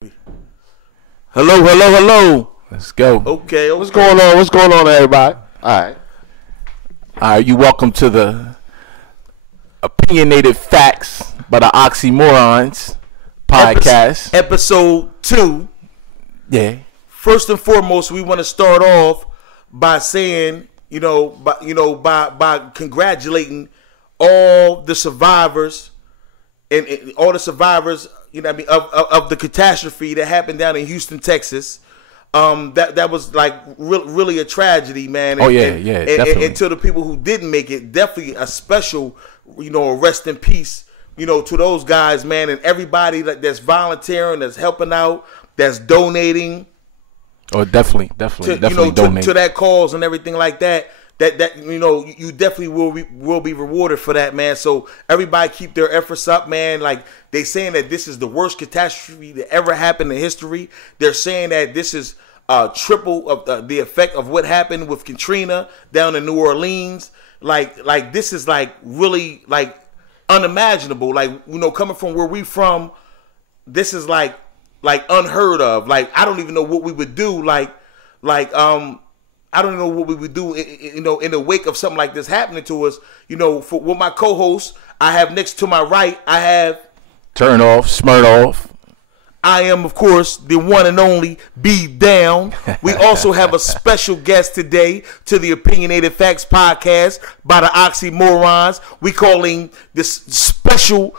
Hello, hello, hello. Let's go. Okay. What's going on? What's going on, everybody? All right. You welcome to the Opinionated Facts by the OXY-MORONZ podcast. Episode 2. Yeah. First and foremost, we want to start off by saying, by congratulating all the survivors and all the survivors, of the catastrophe that happened down in Houston, Texas. That was like really a tragedy, man. Definitely. And to the people who didn't make it, definitely a special, rest in peace, to those guys, man, and everybody that's volunteering, that's helping out, that's donating. Oh, definitely donate to that cause and everything like that. That you definitely will be rewarded for that, man. So everybody keep their efforts up, man. Like they saying that this is the worst catastrophe that ever happened in history. They're saying that this is triple of the effect of what happened with Katrina down in New Orleans. Like this is like really like unimaginable. Like coming from where we from, this is like unheard of. Like I don't even know what we would do. I don't know what we would do, in the wake of something like this happening to us. For with my co-host, I have next to my right, I have Turn Off, Smirnoff. I am, of course, the one and only B Down. We also have a special guest today to the Opinionated Facts podcast by the OXY-MORONZ. We calling this special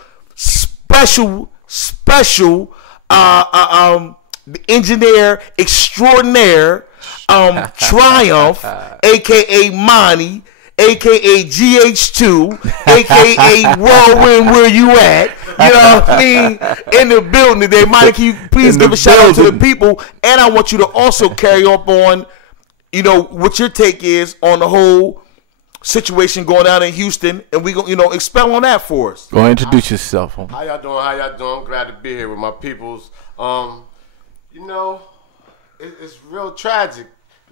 engineer extraordinaire. TIUMPH, aka Monty, aka GH2, aka Whirlwind, where you at? You know what I mean? In the building today. Monty, can you please give a shout out to the people? And I want you to also carry up on, what your take is on the whole situation going on in Houston, and we gonna expel on that for us. Go ahead, introduce yourself. How y'all doing? Glad to be here with my peoples. It's real tragic.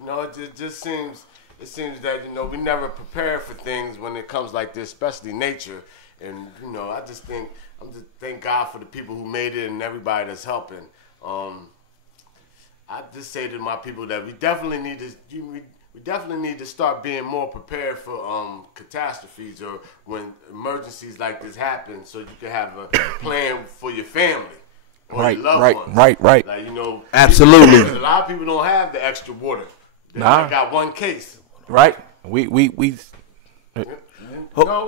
It just seems that we never prepare for things when it comes like this, especially nature. And I just thank God for the people who made it and everybody that's helping. I just say to my people that we definitely need to start being more prepared for catastrophes or when emergencies like this happen, so you can have a plan for your family. Right. Like, absolutely. A lot of people don't have the extra water. They got one case. Right. We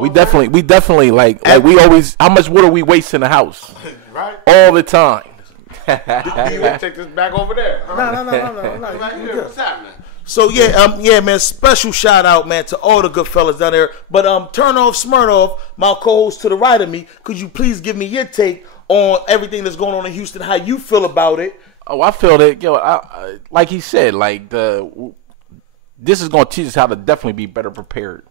definitely like we always. How much water we waste in the house? Right. All the time. You take this back over there. No. Right here. What's happening? So man, special shout out, man, to all the good fellas down there. But Turn Off, Smirnoff, my co-host to the right of me, could you please give me your take on everything that's going on in Houston, how you feel about it? Oh, I feel that, like he said, this is going to teach us how to definitely be better prepared.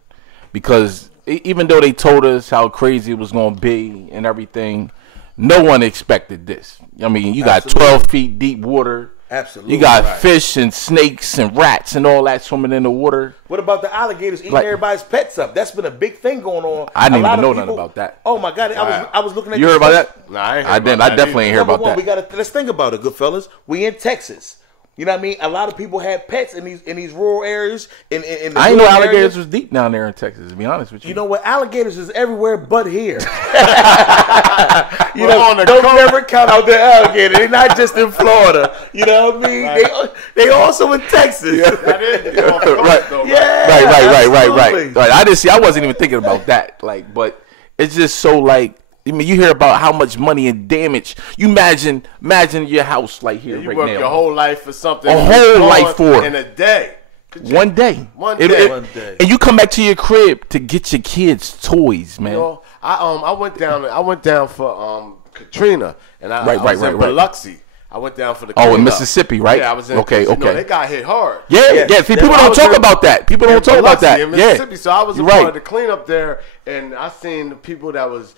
Because even though they told us how crazy it was going to be and everything, no one expected this. I mean, you got 12 feet deep water. Absolutely. You got fish and snakes and rats and all that swimming in the water. What about the alligators eating everybody's pets up? That's been a big thing going on. I didn't even know nothing about that. Oh my God! I was looking at. You heard about that? No, I definitely ain't hear about that. Let's think about it, good fellas. We in Texas. You know what I mean? A lot of people had pets in these rural areas. In the I didn't know alligators was deep down there in Texas, to be honest with you. You know what? Alligators is everywhere but here. Don't never count out the alligator. They're not just in Florida. You know what I mean? Right. They also in Texas. That is right. Though, Right. I wasn't even thinking about that. But it's just so I mean, you hear about how much money and damage. You imagine your house like here right now. You work your whole life for something. A whole life for in a day. One day. One day. And you come back to your crib to get your kids toys, man. I went down for Katrina, and I was in Biloxi. I went down for the cleanup. In Mississippi, right? Yeah, I was in. Okay. They got hit hard. Yeah. See, people don't talk about that. People don't talk about that. In Mississippi, so I was a part of the cleanup there, and I seen the people that was,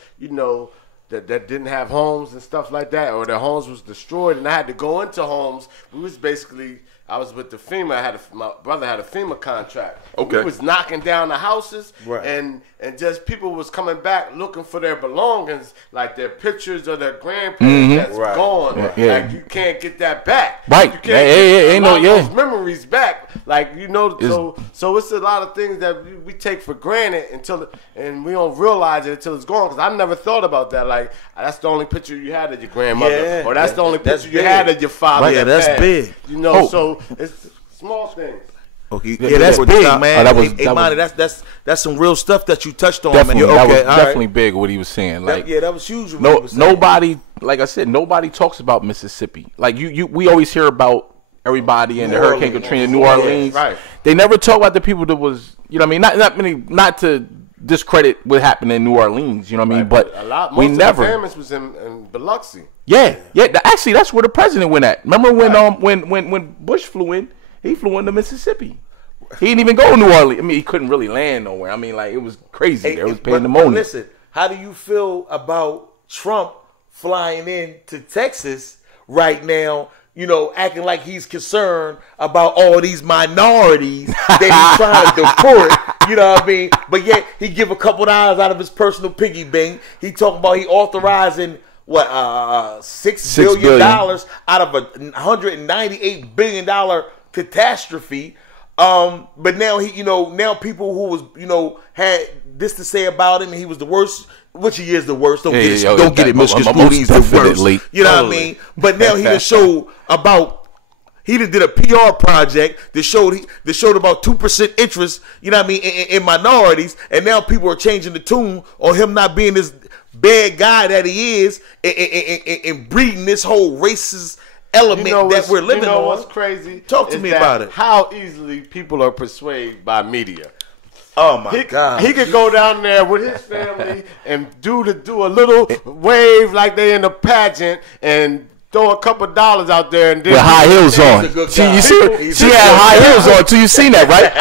that didn't have homes and stuff like that, or their homes was destroyed, and I had to go into homes. We was basically, I was with the FEMA. My brother had a FEMA contract. Okay. We was knocking down the houses, right. and just people was coming back looking for their belongings, like their pictures of their grandparents that's right. gone. Yeah. Like you can't get that back. Right. You can't get those memories back. Like so it's a lot of things that we take for granted and we don't realize it until it's gone. Because I never thought about that. Like that's the only picture you had of your grandmother, or that's the only picture you had of your father. Right, that's big. You know, so it's small things. Okay, yeah, that's big, man. Monty, that's some real stuff that you touched on, definitely, man. that was definitely big what he was saying. Like, that was huge. Nobody, like I said, nobody talks about Mississippi. Like we always hear about everybody and the Hurricane Katrina, New Orleans. Right. They never talk about the people that was, you know what I mean? Not to discredit what happened in New Orleans, you know what I mean? But most of the damage was in Biloxi. Yeah. Actually, that's where the president went at. Remember when Bush flew in? He flew into Mississippi. He didn't even go to New Orleans. I mean, he couldn't really land nowhere. I mean, like, it was crazy. There was pandemonium. Listen, how do you feel about Trump flying in to Texas right now, you know, acting like he's concerned about all these minorities that he's trying to deport, you know what I mean? But yet, he give a couple $, out of his personal piggy bank. He talking about he authorizing $6 billion out of a $198 billion catastrophe. But now now people who was, had this to say about him, and he was the worst, which he is the worst. Don't get it misconstrued. He's the worst. You know what I mean? But now he just showed he just did a PR project that showed about 2% interest, you know what I mean, in minorities, and now people are changing the tune on him not being this bad guy that he is, and breeding this whole racist element that we're living on. What's crazy? Talk to me about it. How easily people are persuaded by media. Oh my God! He could go down there with his family and do a little wave like they in a pageant and throw a couple $, out there and then with high heels on. She had high heels on too. You seen that, right?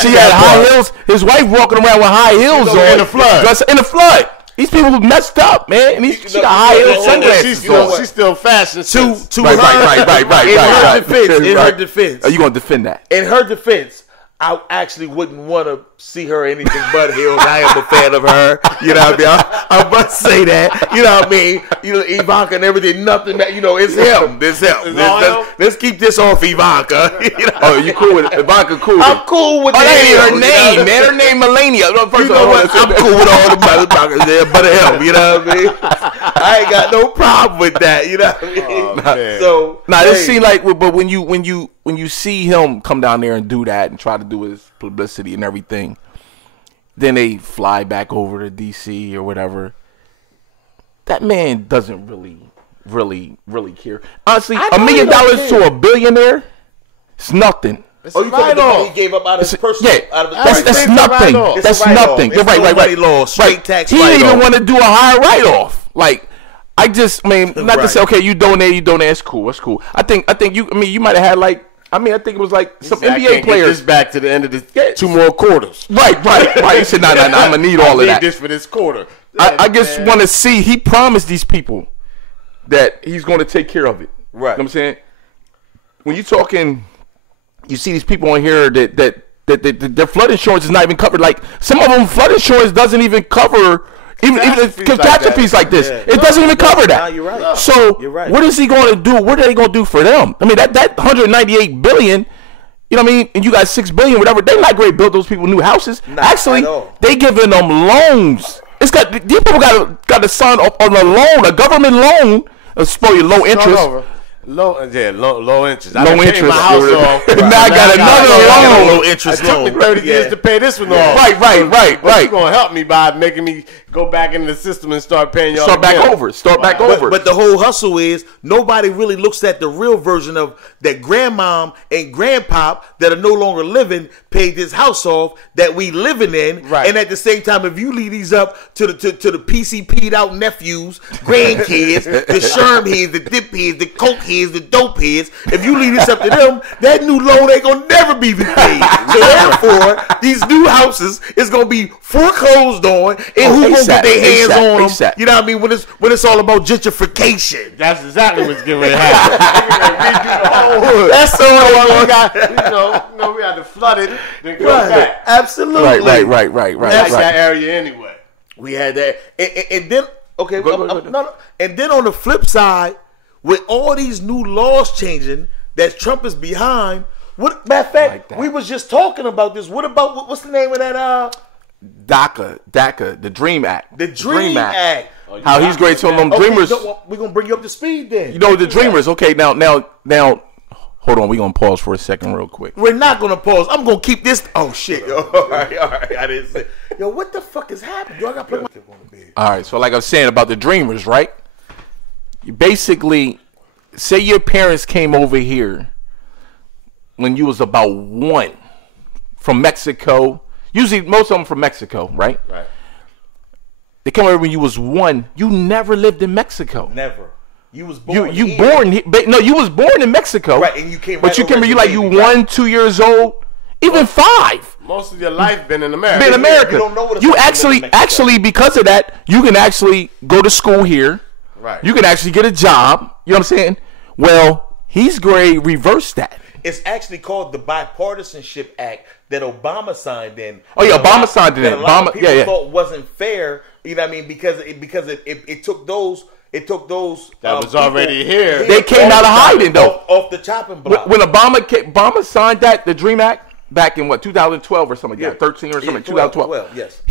She had high heels. His wife walking around with high heels on in the flood. In the flood. These people messed up, man. And she got high heels, sunglasses on. She's still fashion. Right. In her defense, are you gonna defend that? In her defense, I actually wouldn't want to see her anything but heels. I am a fan of her. You know what I mean? I must say that. You know what I mean? Ivanka and everything, nothing that, it's him. It's him. Let's keep this off Ivanka. Oh, you cool with Ivanka? Cool. I'm cool with that. Ain't her name, man. Her name Melania. I'm cool with all the motherfuckers there but him. You know what I mean? I ain't got no problem with that. You know what I mean? So this seems like, but when you see him come down there and do that and try to do his publicity and everything, then they fly back over to DC or whatever. That man doesn't really care. Honestly, $1 million to a billionaire, it's nothing. You talking about he gave up out of his personal? Yeah, out of his that's nothing. That's nothing. You're right. Law, straight tax. He didn't even want to do a higher write-off. Like, not to say, okay, you donate, it's cool. I think you might have had I think it was like some NBA players. This back to the end of the 2 more quarters. Right. He said, no, I'm gonna need all of that. This for this quarter. I just want to see. He promised these people that he's going to take care of it. Right. You know what I'm saying? When you're talking, you see these people on here that their flood insurance is not even covered. Like, some of them, flood insurance doesn't even cover even catastrophes like this. Yeah. It doesn't even cover that. No, you're right. So what is he going to do? What are they going to do for them? I mean, that $198 billion. You know what I mean? And you got $6 billion, whatever. They're not going to build those people new houses. Actually, they giving them loans. These people got to sign up on a loan, a government loan. Supposed low interest. Low interest. Low interest. My house off. Now I got another low interest loan. It took me 30 years to pay this one off. Right. You're going to help me by making me go back into the system and start paying y'all. Start back over. But the whole hustle is nobody really looks at the real version of that grandmom and grandpop that are no longer living paid this house off that we living in. Right. And at the same time, if you leave these up to the PCP'd out nephews, grandkids, the sherm heads, the dip heads, the coke heads, the dope heads, if you leave this up to them, that new loan ain't gonna never be repaid. So therefore, these new houses is gonna be foreclosed on, and who gonna get their hands on them? You know what I mean? When it's all about gentrification. That's exactly what's getting ready to happen. That's so we got. We had to flood it, then go back. Absolutely. Right. That's that area anyway. We had that, and then and then on the flip side, with all these new laws changing that Trump is behind. What matter of fact, we was just talking about this. What about what's the name of that? DACA, the Dream Act. The Dream Act. How he's great to them dreamers. We're gonna bring you up to speed then. You know the dreamers. Okay, now. Hold on, we're going to pause for a second real quick. We're not going to pause. I'm going to keep this. Oh, shit. All right. I didn't say. Yo, what the fuck is happening? Yo, I got to put my tip on the bed. All right, so like I was saying about the dreamers, right? You basically, say your parents came over here when you was about 1 from Mexico. Usually, most of them from Mexico, right? Right. They come over when you was 1. You never lived in Mexico. Never. You was born. You born here. No, you was born in Mexico. Right, and you came. But you came. You like you 1, 2 years old, even 5. Most of your life been in America. Been in America. You don't know what you actually because of that, you can actually go to school here. Right. You can actually get a job. You know what I'm saying? Well, he's going to reverse that. It's actually called the Bipartisanship Act that Obama signed in. Oh yeah, Obama signed it in. A lot of people thought wasn't fair. You know what I mean? Because it took those. It took those that was already here. They came out of hiding though, off the chopping block. When Obama signed the Dream Act back in 2012 or something, 13 or something, 2012. Yes.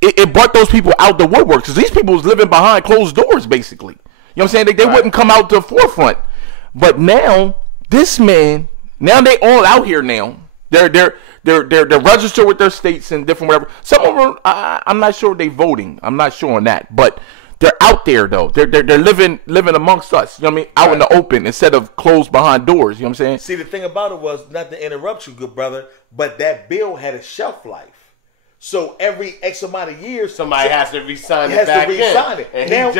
It brought those people out the woodwork because these people was living behind closed doors, basically. You know what I'm saying? They wouldn't come out to the forefront. But now this man, they all out here now. They're registered with their states and different whatever. Some of them, I'm not sure they voting. I'm not sure on that, but. They're out there though. They're living amongst us. You know what I mean? Out in the open instead of closed behind doors. You know what I'm saying? See, the thing about it was, not to interrupt you, good brother, but that bill had a shelf life. So every X amount of years, somebody has to re-sign it back in. And now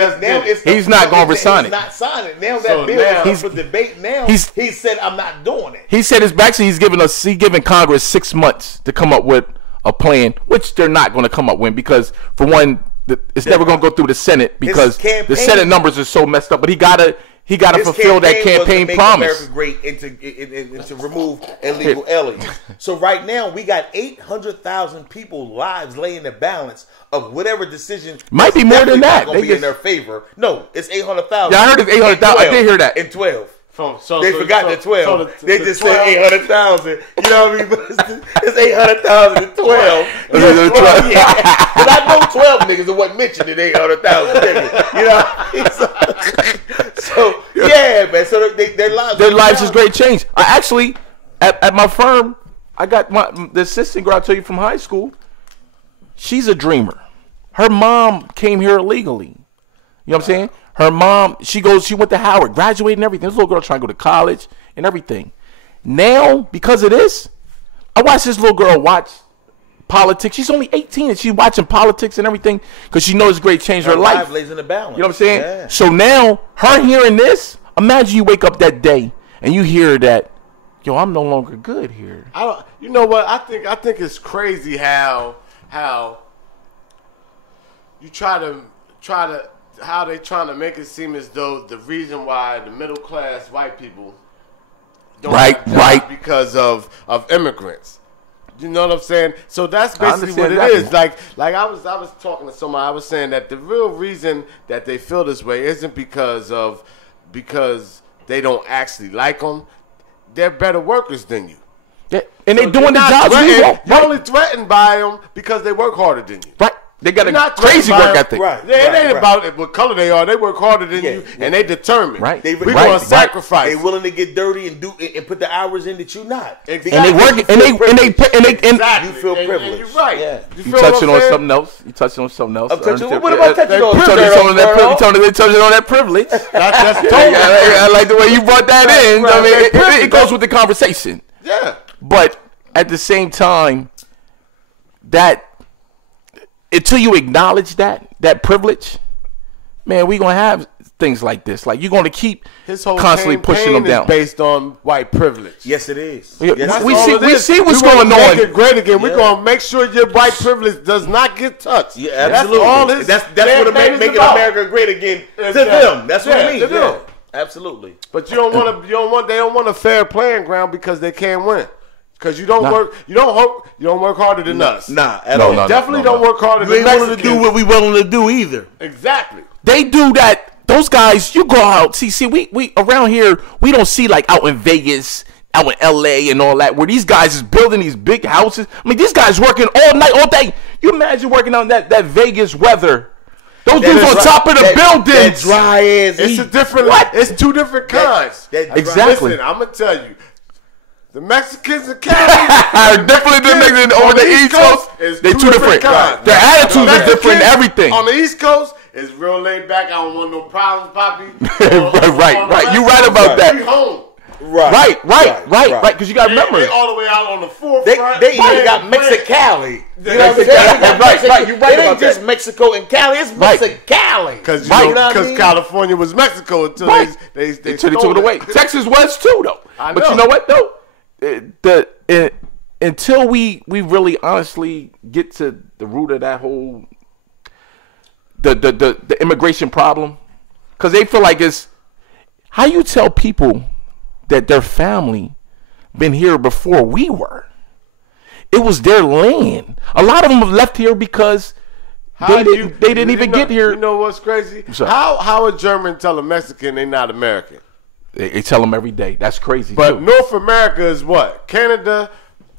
he's not going to re-sign it. He's not signing it. Now that bill is up for debate. Now he said, "I'm not doing it." He said he's giving Congress 6 months to come up with a plan, which they're not going to come up with because for one. It's never going to go through the Senate because the Senate numbers are so messed up. But he gotta fulfill that campaign promise. America great and to remove illegal aliens. So right now we got 800,000 people's lives laying in the balance of whatever decision might be more than that. Going to be in their favor. No, it's 800,000. Yeah, I heard it's 800,000. I did hear that. In 12. They forgot the 12. They just said 800,000. You know what I mean? But it's 800,000 and 12. Because I know 12 niggas that wasn't mentioned in 800,000 niggas. You know? So yeah, man. So their lives is great change. I actually, at my firm, I got the assistant girl I told you from high school. She's a dreamer. Her mom came here illegally. You know what I'm saying? Her mom, she went to Howard, graduated and everything. This little girl trying to go to college and everything. Now, because of this, I watched this little girl watch politics. She's only 18 and she's watching politics and everything because she knows it's great change her life. Lays in the balance. You know what I'm saying? Yeah. So now, her hearing this, imagine you wake up that day and you hear that, yo, I'm no longer good here. You know what? I think it's crazy how you how they trying to make it seem as though the reason why the middle class white people don't have jobs because of immigrants. You know what I'm saying? So that's basically what it is. Like I was talking to somebody. I was saying that the real reason that they feel this way isn't because they don't actually like them. They're better workers than you. Yeah, and they're doing the jobs you want. You're only threatened by them because they work harder than you. Right. They got a crazy work ethic. Right. It ain't about what color they are. They work harder than you, and they determined. Right. We're going to sacrifice. They're willing to get dirty and put the hours in that you're not. Exactly. And they work. And you feel privileged. You're right. Yeah. You touching on something else. You touching on something else. What about touching on They touching on that privilege. That's I like the way you brought that in. I mean, it goes with the conversation. Yeah. But at the same time, that. Until you acknowledge that privilege, man, we gonna have things like this. Like, you're going to keep His whole constantly pushing them down. is based on white privilege. Yes, it is. Yeah, Yes, we it is. see what's we going wanna on. Make it great again. We're gonna make sure your white privilege does not get touched. Yeah, absolutely. That's what it makes America great again to them. That's what it means. Yeah. Absolutely. But they don't want a fair playing ground because they can't win. Because you don't work harder than us. Definitely don't work harder than Mexicans. You ain't willing to do what we willing to do either. Exactly. They do that. Those guys, you go out. See, we around here, we don't see like out in Vegas, out in LA and all that, where these guys is building these big houses. I mean, these guys working all night, all day. You imagine working on that Vegas weather. Those dudes on top of the buildings. That dry ass. It's two different kinds. Exactly. Listen, I'm gonna tell you. The Mexicans in Cali are definitely the niggas over the East Coast. They two different. Their attitudes are different. Everything on the East Coast is real laid back. I don't want no problems, Poppy. right. You right about that. We home. Right. Because you got to remember, they all the way out on the forefront. They even got Mexicali. You know what I'm saying? Right. You right it about ain't just that. Mexico and Cali. It's Mexicali. Because California was Mexico until they took it away. Texas was too, though. But you know what though? Until we really honestly get to the root of that whole the immigration problem, because they feel like it's how you tell people that their family been here before we were. It was their land. A lot of them have left here because they didn't even get here. You know what's crazy? How a German tell a Mexican they not American? They tell them every day. That's crazy. But too. North America is what? Canada,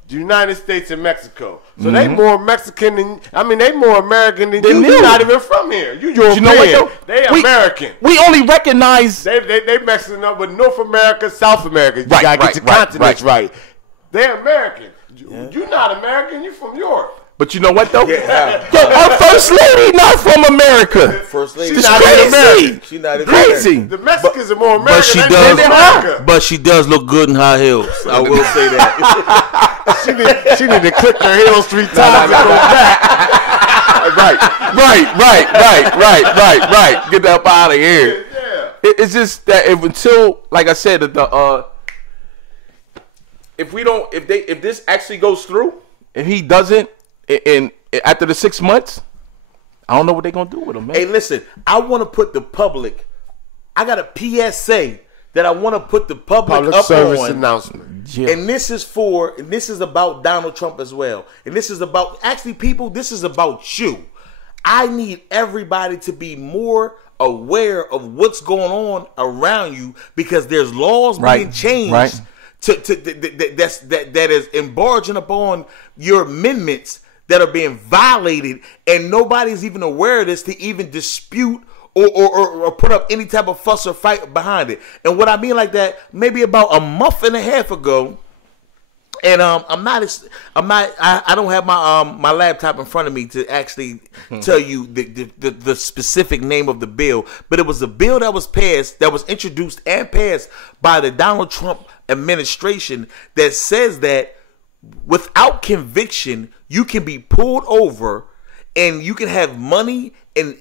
the United States, and Mexico. So they more Mexican than they more American than you. You're not even from here. You European. You know what, they American. We only recognize they mixing up with North America, South America. You gotta get your continents right. They're American. You're not American. You're from Europe. But you know what though? Our first lady not from America. First lady, she's not even American. She's not even crazy. The Mexicans are more American than America. But she does look good in high heels. I will say that. she need to click her heels 3 times and go back. Right. Get that up out of here. Yeah. It's just that until, like I said, if this actually goes through, if he doesn't. And after the 6 months, I don't know what they're going to do with him, man. Hey, listen, I want to put the public, I got a PSA that I want to put the public up service on. Announcement. Yeah. And this is about Donald Trump as well. And this is about, actually, people, this is about you. I need everybody to be more aware of what's going on around you because there's laws being changed that is embarging upon your amendments that are being violated, and nobody's even aware of this to even dispute or put up any type of fuss or fight behind it. And what I mean like that, maybe about a month and a half ago, and I don't have my laptop in front of me to actually tell you the specific name of the bill, but it was a bill that was passed, that was introduced and passed by the Donald Trump administration that says that without conviction, you can be pulled over and you can have money and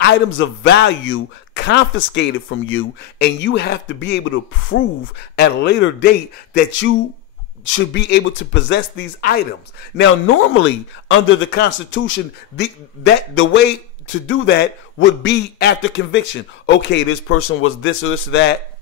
items of value confiscated from you, and you have to be able to prove at a later date that you should be able to possess these items. Now, normally under the Constitution, the way to do that would be after conviction. Okay, this person was this or this or that.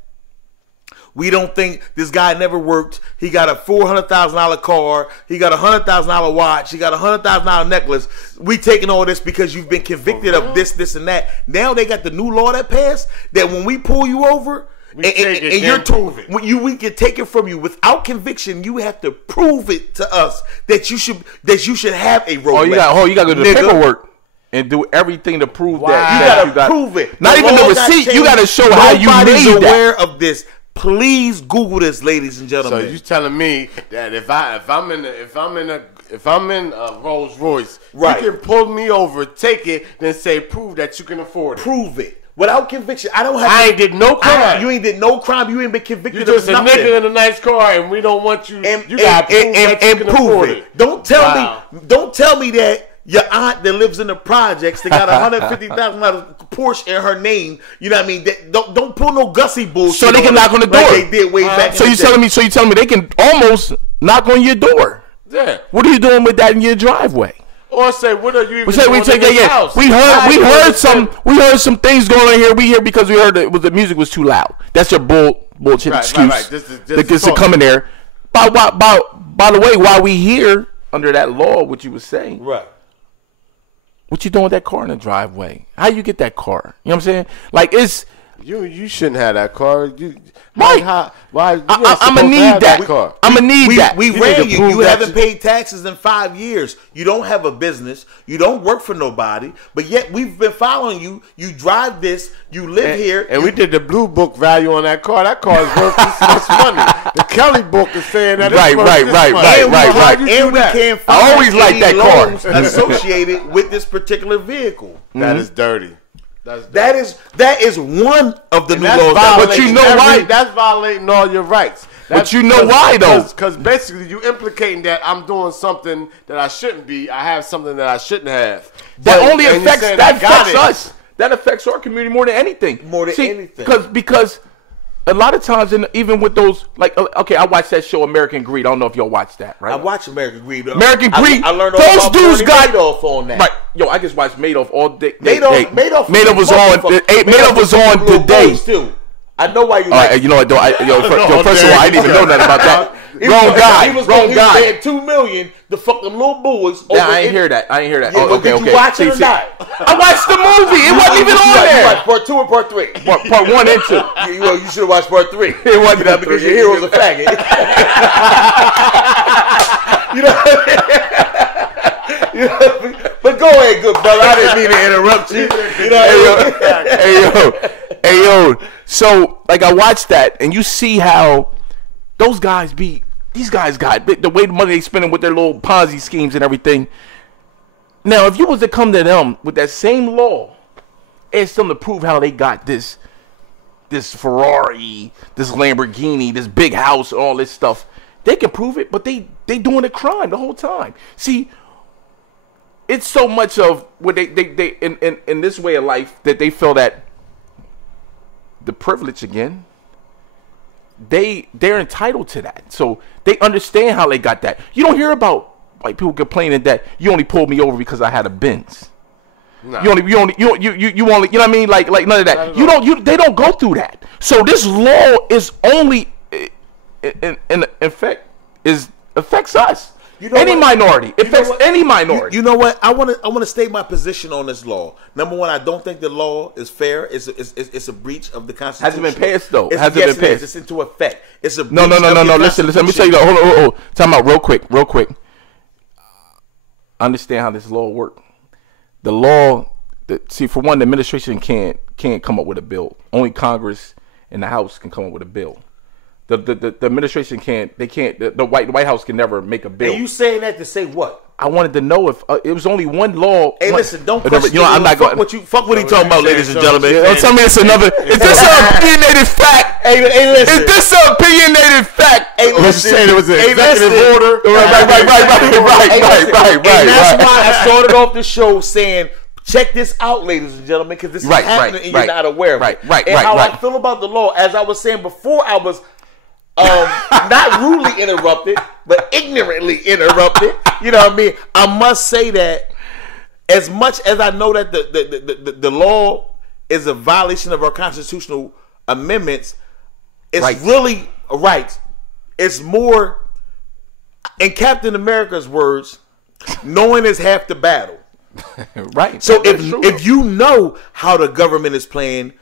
We don't think this guy never worked. He got a $400,000 car. He got a $100,000 watch. He got a $100,000 necklace. We taking all this because you've been convicted of this, and that. Now they got the new law that passed that when we pull you over, we can take it from you without conviction. You have to prove it to us that you should have a road. You got to go to the paperwork and do everything to prove that. You got to prove it. Not even the receipt. You got to show how you made that. Nobody's aware of this. Please Google this, ladies and gentlemen. So you telling me that if I'm in a Rolls Royce, right, you can pull me over, take it, then say prove that you can afford it. Prove it without conviction. I ain't did no crime. You ain't did no crime. You ain't been convicted. You just a nigga in a nice car, and we don't want you. And you got to prove that you can prove afford it. it. Don't tell me that your aunt that lives in the projects that got $150,000 Porsche in her name. You know what I mean? Don't pull no gussy bullshit. So they can knock on the door. Like they did way back. So you telling me they can almost knock on your door? Yeah. What are you doing with that in your driveway? Or say, what are you even doing in this house? We heard some things going on here. We hear because we heard the music was too loud. That's your bullshit excuse. Right. This to come in there. By the way, while we here under that law, what you was saying, right? What you doing with that car in the driveway? How you get that car? You know what I'm saying? Like it's you shouldn't have that car. Right? Why? I'm gonna need that car. I'm gonna need that. We ran you. You haven't paid taxes in 5 years. You don't have a business. You don't work for nobody. But yet we've been following you. You drive this. You live here. And we did the blue book value on that car. That car is worth this much money. The Kelly book is saying that. Right. And we can't find I always like that car associated with this particular vehicle. That is dirty. That is one of the new laws. But you know why? That's violating all your rights. But you know why though? Because basically you implicating that I'm doing something that I shouldn't be. I have something that I shouldn't have. That only affects us. That affects our community more than anything. Because a lot of times, even with those, like, okay, I watched that show American Greed. I don't know if y'all watched that, right? I watched American Greed. American Greed. I learned all those about dudes got Madoff on that. Right, yo, I just watched Madoff all day. Madoff was on. Madoff was on today. Too. I know why you. You know what? Though, first of all, I didn't even know nothing about that. Wrong guy. He was paying $2 million to fuck them little boys. Yeah, I ain't hear that. Yeah, okay. Did you watch it or not? I watched the movie. It wasn't even on there. You watched part 2 or part 3? Part 1 and 2. You should have watched part 3. It wasn't that because your hero's a faggot. You know what I mean? But go ahead, good brother. I didn't mean to interrupt you. You know Hey yo. So like I watched that, and you see how those guys be. These guys got the way the money they spending with their little Ponzi schemes and everything. Now, if you was to come to them with that same law, ask them to prove how they got this Ferrari, this Lamborghini, this big house, all this stuff, they can prove it, but they doing a crime the whole time. See, it's so much of what they in this way of life that they feel that the privilege again. They're entitled to that, so they understand how they got that. You don't hear about white people complaining that you only pulled me over because I had a Benz. No. You only you know what I mean, like none of that. They don't go through that. So this law is only in effect affects us. Minority. It affects any minority. You know what? I want to state my position on this law. Number one, I don't think the law is fair. It's a breach of the Constitution. Hasn't been passed though. Hasn't been passed. It's into effect. It's a breach no. Listen. Let me tell you. Hold on. Time out. Real quick. Understand how this law works. The law. See, for one, the administration can't come up with a bill. Only Congress and the House can come up with a bill. The administration can't. They can't. The White House can never make a bill. And you saying that to say what? I wanted to know if it was only one law. Hey, listen, don't question. I'm not going. Fuck what he talking about, ladies and gentlemen. Don't tell me it's another. Is this an opinionated fact? Hey, listen. Is this an opinionated fact? Hey, listen. Saying it was an executive order. Right. And that's why I started off the show saying, check this out, ladies and gentlemen, because this is happening and you're not aware of it. And how I feel about the law, as I was saying before, I was not rudely interrupted, but ignorantly interrupted. You know what I mean? I must say that as much as I know that the law is a violation of our constitutional amendments, it's really right. It's more, in Captain America's words, knowing is half the battle. Right. So if you know how the government is playing,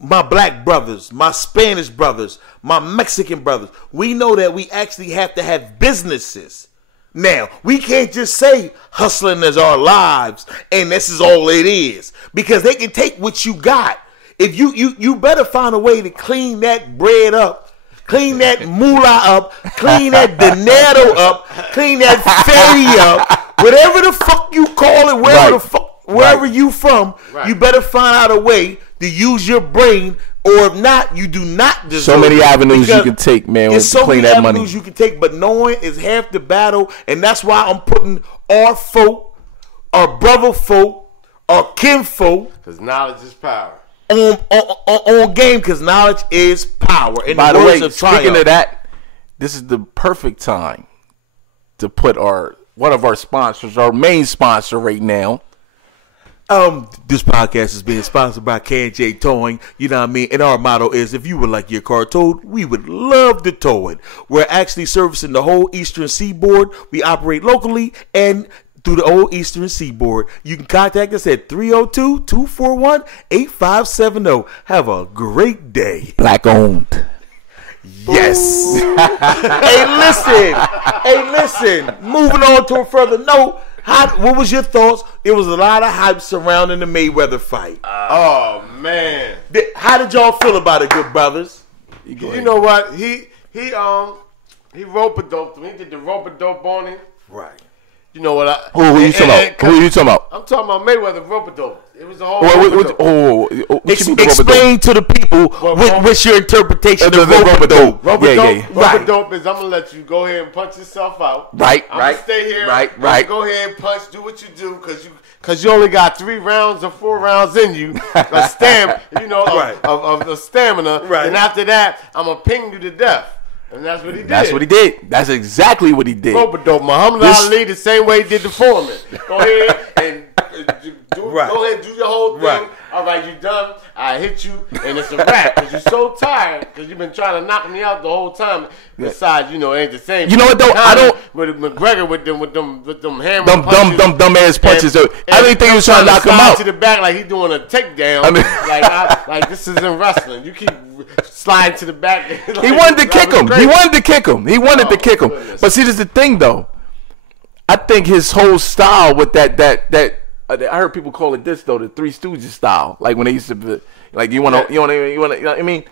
my black brothers, my Spanish brothers, my Mexican brothers, we know that we actually have to have businesses. Now, we can't just say hustling is our lives and this is all it is, because they can take what you got. If you better find a way to clean that bread up, clean that moolah up, clean that dinero up, clean that ferry up, whatever the fuck you call it, wherever you from, you better find out a way to use your brain, or if not, you do not deserve so many avenues you can take, man. There's so many that avenues money you can take, but knowing is half the battle, and that's why I'm putting our folk our brother folk, our kinfolk. Because knowledge is power. On game, because knowledge is power. And by the way, speaking of that, this is the perfect time to put one of our sponsors, our main sponsor right now. This podcast is being sponsored by K&J Towing. You know what I mean? And our motto is, if you would like your car towed, we would love to tow it. We're actually servicing the whole Eastern Seaboard. We operate locally and through the whole Eastern Seaboard. You can contact us at 302-241-8570. Have a great day. Black owned. Yes. Hey, listen. Moving on to a further note. What was your thoughts? It was a lot of hype surrounding the Mayweather fight. Oh man, how did y'all feel about it, good brothers? You know what? He rope-a-doped him. He did the rope-a-dope on him. Right. You know what? Who are you talking about? I'm talking about Mayweather rope-a-dope. It was a whole. Explain to the people what's your interpretation of rope-a-dope. Rope-a-dope is, I'm gonna let you go ahead and punch yourself out. Right. I'm gonna stay here. Right. Go ahead and punch. Do what you do, because you only got 3 rounds or 4 rounds in you. Of the stamina. Right. And after that, I'm gonna ping you to death. And that's what he did. That's exactly what he did. Rope-a-dope. Muhammad Ali, the same way he did the Foreman. Go ahead and go ahead, do your whole thing. Right. All right, you done. I hit you, and it's a wrap. Because you're so tired, because you've been trying to knock me out the whole time. Besides, it ain't the same. You know what though? I don't. With McGregor with them hammer punches, dumb ass punches. I didn't think he was trying to knock him out to the back like he doing a takedown. I mean, like this is in wrestling. You keep sliding to the back. He wanted to kick him. He wanted to kick him. But see, this is the thing though. I think his whole style with that I heard people call it this though, the Three Stooges style. Like when they used to, like you want to. I mean,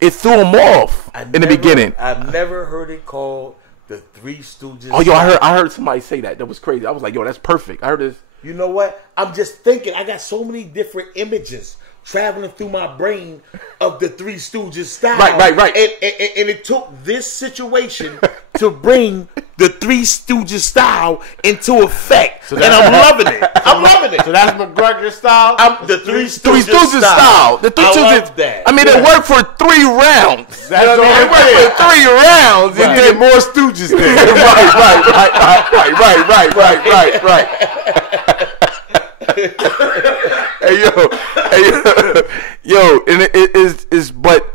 it threw him off in the beginning. I've never heard it called the Three Stooges. Oh, yo, I heard somebody say that. That was crazy. I was like, yo, that's perfect. I heard this. You know what? I'm just thinking. I got so many different images traveling through my brain of the Three Stooges style. Right. And it took this situation to bring the Three Stooges style into effect. And I'm loving it. So that's McGregor style? The Three Stooges style. The Three Stooges. Love that. I mean, it worked for 3 rounds. That's it worked for 3 rounds. It did more Stooges then. Right. Hey yo, and it is. But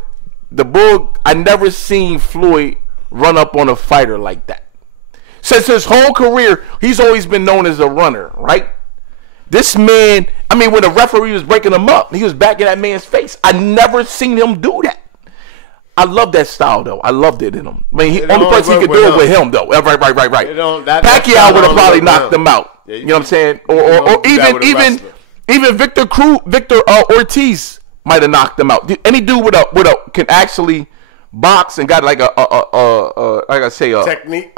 the bull, I never seen Floyd run up on a fighter like that. Since his whole career, he's always been known as a runner, right? This man, I mean, when the referee was breaking him up, he was back in that man's face. I never seen him do that. I love that style, though. I loved it in him. I mean, only person he could do it with him, though. Right. Pacquiao would have probably knocked him out. You know what I'm saying? Or even Victor Ortiz might have knocked him out. Any dude with a can actually box and got like a technique.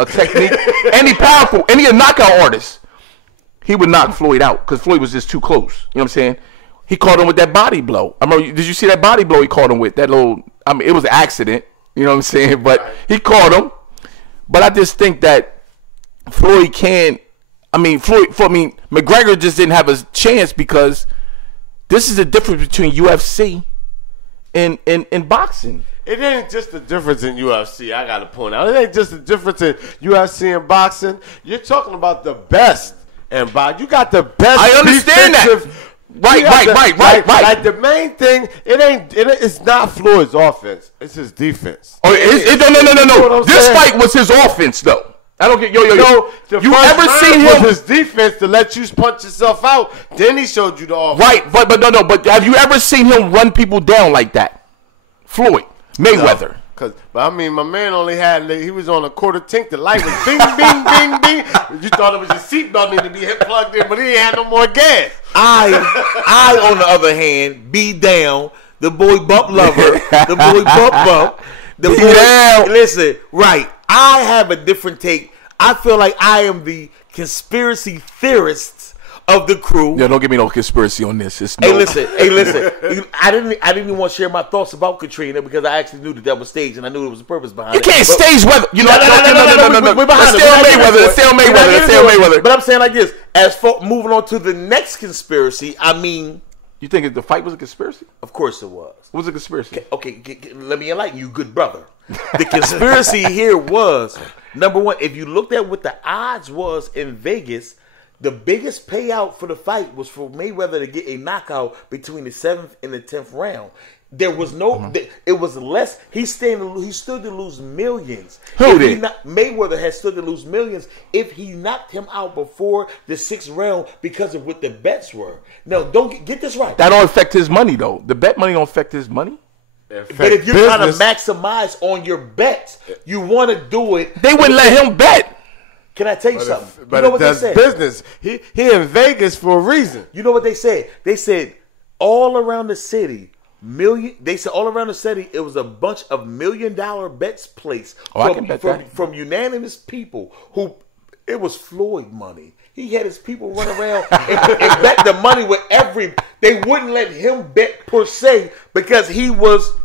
Any powerful, any knockout artist, he would knock Floyd out because Floyd was just too close. You know what I'm saying? He caught him with that body blow. I remember. Did you see that body blow he caught him with? That little. I mean, it was an accident. You know what I'm saying? But he caught him. But I just think that Floyd can't. I mean, McGregor just didn't have a chance because this is the difference between UFC and boxing. It ain't just the difference in UFC, I got to point out. It ain't just the difference in UFC and boxing. You're talking about the best in boxing. You got the best. I understand that. Right. Like the main thing, it's not Floyd's offense. It's his defense. Oh, no. This fight was his offense, though. I don't get yo. You ever seen him? His defense to let you punch yourself out. Then he showed you the offense. Right, but no. But have you ever seen him run people down like that? Floyd Mayweather. No, but I mean, my man only he was on a quarter tink. The light was bing, bing, bing, bing. You thought it was your seatbelt needed to be plugged in, but he ain't had no more gas. I on the other hand, be down. The boy Bump Lover. The boy Bump. The boy down. Listen, right. I have a different take. I feel like I am the conspiracy theorist of the crew. Yeah, don't give me no conspiracy on this. It's Hey, listen. I didn't even want to share my thoughts about Katrina because I actually knew that was staged and I knew there was a purpose behind it. You can't stage weather. You know, no. Let's stay on Mayweather. But I'm saying like this. As for moving on to the next conspiracy, I mean, you think the fight was a conspiracy? Of course it was. What was a conspiracy? Okay, let me enlighten you, good brother. The conspiracy here was, number one, if you looked at what the odds was in Vegas, the biggest payout for the fight was for Mayweather to get a knockout between the 7th and the 10th round. There was no, it was less. He stood to lose millions. Who did? Mayweather had stood to lose millions if he knocked him out before the 6th round because of what the bets were. No, don't get this right. That don't affect his money though. The bet money don't affect his money. But if you're trying to maximize on your bets, you want to do it. They wouldn't let him bet. Can I tell you something? But you know what they said? Business. He in Vegas for a reason. You know what they said? They said all around the city. They said all around the city it was a bunch of $1 million bets placed from unanimous people who it was Floyd money. He had his people run around and bet the money with they wouldn't let him bet per se because he was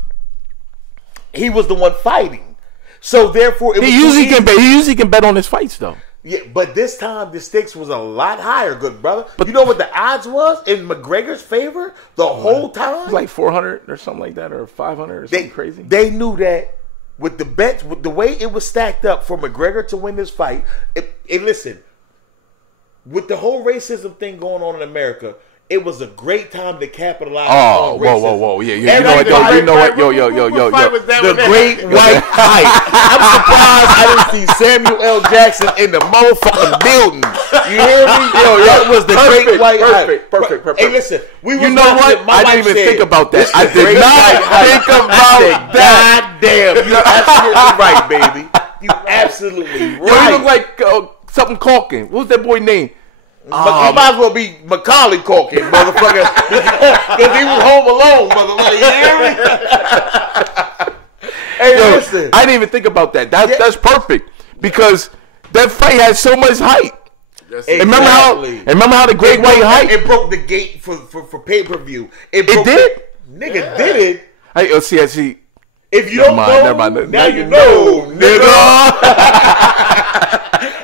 the one fighting. So therefore he usually can bet on his fights though. Yeah, but this time the stakes was a lot higher, good brother. But you know what the odds was in McGregor's favor the whole time? It was like 400 or something like that, or 500 or something crazy. They knew that with the bets, with the way it was stacked up for McGregor to win this fight. Listen, with the whole racism thing going on in America, it was a great time to capitalize on racism. Whoa. Yeah. You know what? Yo. The great white hype. I'm surprised I didn't see Samuel L. Jackson in the motherfucking building. You hear me? That was the great white hype. Perfect. Hey, listen. You know what? I didn't even think about that. I did not think about that. God damn. You're absolutely right, baby. You absolutely right. You look like something caulking. What was that boy name? You might as well be Macaulay Culkin, motherfucker, because he was home alone, motherfucker. You hear me? Hey, listen. I didn't even think about that. That's perfect because that fight had so much hype. Exactly. Remember how the great white hype? It broke the gate for pay-per-view. It did? Nigga, did it? Hey, see. If you don't know, now you know, nigga.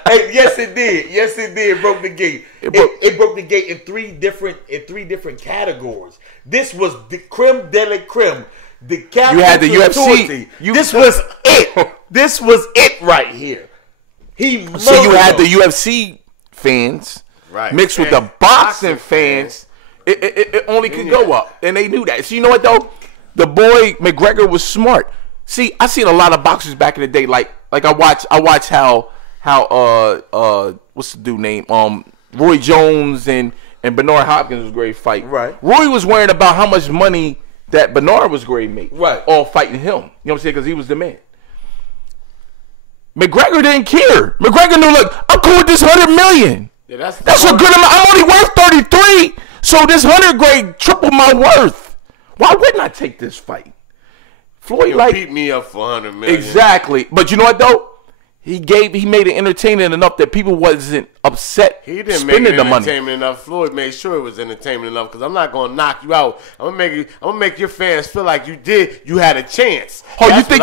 Hey, yes, it did. It broke the gate. It broke the gate in three different categories. This was the creme de la creme. The you had the UFC. This was it. This was it right here. So you had the UFC fans mixed with the boxing fans. It only could go up, and they knew that. So you know what though? The boy McGregor was smart. See, I seen a lot of boxers back in the day. Like I watch how what's the dude name? Roy Jones and Bernard Hopkins was a great fight. Right. Roy was worried about how much money that Bernard was great make. Right. All fighting him. You know what I'm saying? Because he was the man. McGregor didn't care. McGregor knew, look, I'm cool with this $100 million. Yeah, that's a good amount. I'm only worth 33, so this 100 grade triple my worth. Why wouldn't I take this fight? Floyd beat me up for $100 million. Exactly. But you know what though? He made it entertaining enough that people wasn't upset. He didn't make it entertainment enough. Floyd made sure it was entertainment enough because I'm not gonna knock you out. I'm gonna make your fans feel like you had a chance. Oh, you think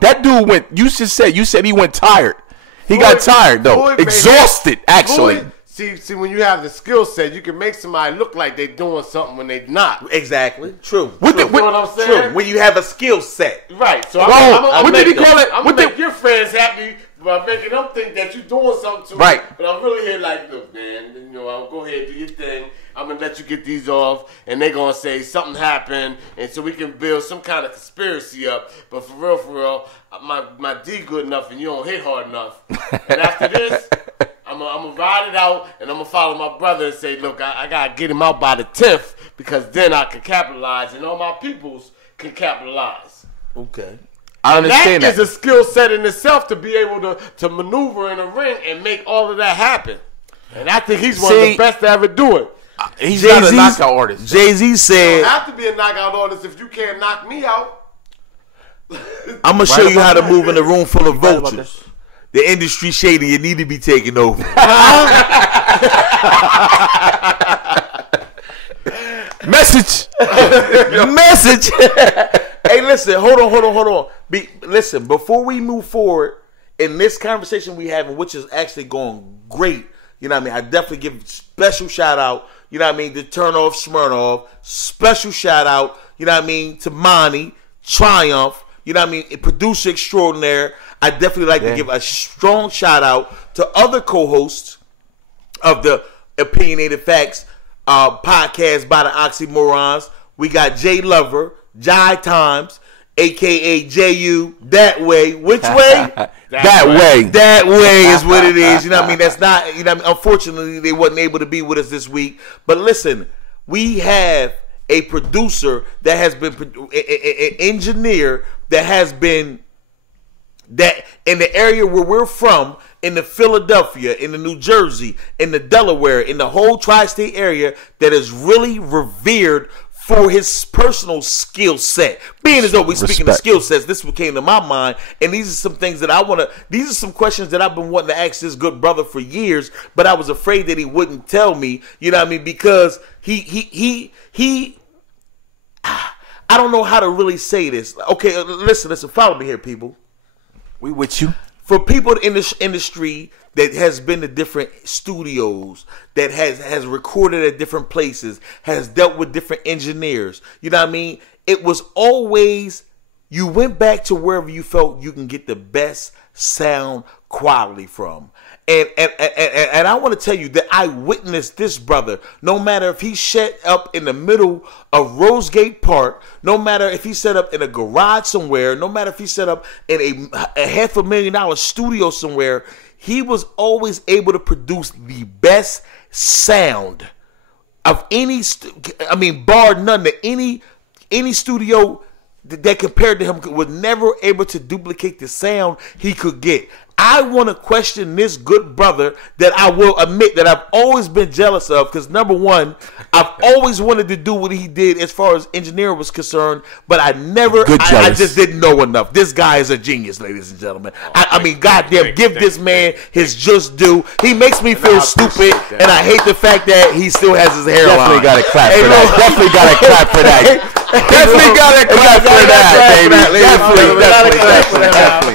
that dude you said he went tired. He got tired though. Exhausted actually. See, when you have the skill set, you can make somebody look like they're doing something when they're not. Exactly. True. You know what I'm saying? True. When you have a skill set. Right. So what did he call it? I'm going to make your fans happy by making them think that you're doing something to them. Right. But I'm really here like, look, man, I'll go ahead and do your thing. I'm going to let you get these off. And they're going to say something happened. And so we can build some kind of conspiracy up. But for real, my D good enough and you don't hit hard enough. And after this... I'm going to ride it out, and I'm going to follow my brother and say, look, I got to get him out by the 10th because then I can capitalize, and all my peoples can capitalize. Okay. I understand that. That is a skill set in itself to be able to maneuver in a ring and make all of that happen. And I think he's one of the best to ever do it. He's not a knockout artist. Jay-Z said... You don't have to be a knockout artist if you can't knock me out. I'm going to show you how to move in a room full of vultures. The industry shady, you need to be taken over. Hey, Message. Hey, listen, hold on. Listen, before we move forward in this conversation we having, which is actually going great, you know what I mean? I definitely give special shout out, you know what I mean, to Turnoff Smirnoff. Special shout out, you know what I mean, to Monty, TIUMPH, you know what I mean, a producer extraordinaire. I definitely like to give a strong shout out to other co-hosts of the Opinionated Facts podcast by the OXY-MORONZ. We got Jay Lover, Jai Times, a.k.a. J.U. That Way. Which way? That way. That way is what it is. You know what I mean? That's not, you know what I mean? Unfortunately, they wasn't able to be with us this week. But listen, we have a producer that has been, an engineer that has been, that in the area where we're from, in the Philadelphia, in the New Jersey, in the Delaware, in the whole tri-state area, that is really revered for his personal skill set. Being as though we're speaking of skill sets, this is what came to my mind, and these are some things that I want to, these are some questions that I've been wanting to ask this good brother for years, but I was afraid that he wouldn't tell me, you know what I mean, because he I don't know how to really say this. Okay, listen, follow me here, people. We with you. For people in this industry that has been to different studios, that has recorded at different places, has dealt with different engineers, you know what I mean? It was always, you went back to wherever you felt you can get the best sound quality from. And I want to tell you that I witnessed this brother, no matter if he set up in the middle of Rosegate Park, no matter if he set up in a garage somewhere, no matter if he set up in a $500,000 studio somewhere, he was always able to produce the best sound of any, bar none, that any studio that compared to him was never able to duplicate the sound he could get. I want to question this good brother that I will admit that I've always been jealous of, because number one, I've always wanted to do what he did as far as engineering was concerned, but I just didn't know enough. This guy is a genius, ladies and gentlemen. I mean, goddamn, give this man his just due. He makes me feel stupid, and I hate the fact that he still has his hair on. Definitely got to clap for that. Definitely got to clap for that. Definitely got to clap for that, baby.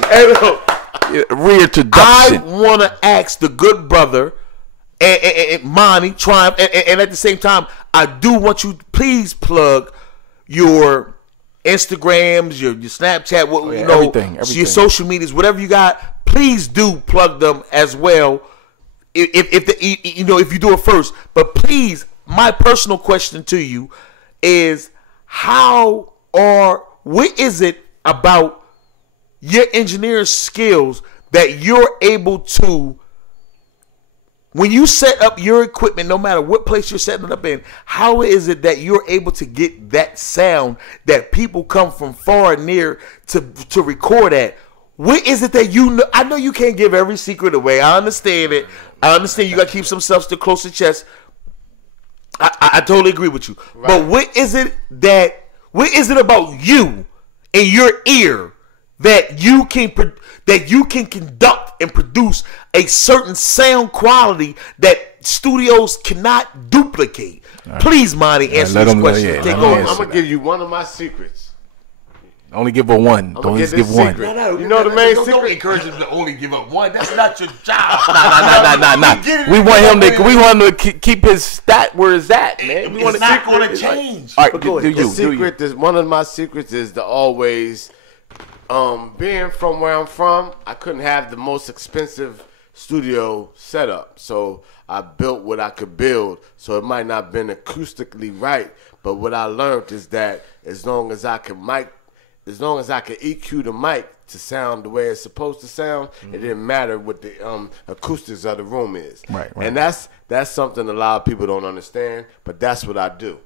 Definitely. Reintroduction. I want to ask the good brother and Monty, TIUMPH, and at the same time, I do want you to please plug your Instagrams, your Snapchat, everything. Your social medias, whatever you got. Please do plug them as well. If you do it first, but please, my personal question to you is, what is it about your engineering skills that you're able to, when you set up your equipment, no matter what place you're setting it up in, how is it that you're able to get that sound that people come from far and near to record at? What is it that you know? I know you can't give every secret away. I understand it. I understand you got to keep some stuff still close to the chest. I totally agree with you. Right. But what is it about you and your ear that you can conduct and produce a certain sound quality that studios cannot duplicate? Right. Please, Monty, answer this question. I'm gonna give you one of my secrets. Only give her one. Don't just give one. No, you know the main secret. Don't encourage him to only give up one. That's not your job. Nah. We want him to keep his stat where it's at, man. It's not going to change. All right, one of my secrets is to always, being from where I'm from, I couldn't have the most expensive studio setup, so I built what I could build. So it might not have been acoustically right, but what I learned is that as long as I can EQ the mic to sound the way it's supposed to sound, it didn't matter what the acoustics of the room is. Right. And that's something a lot of people don't understand, but that's what I do.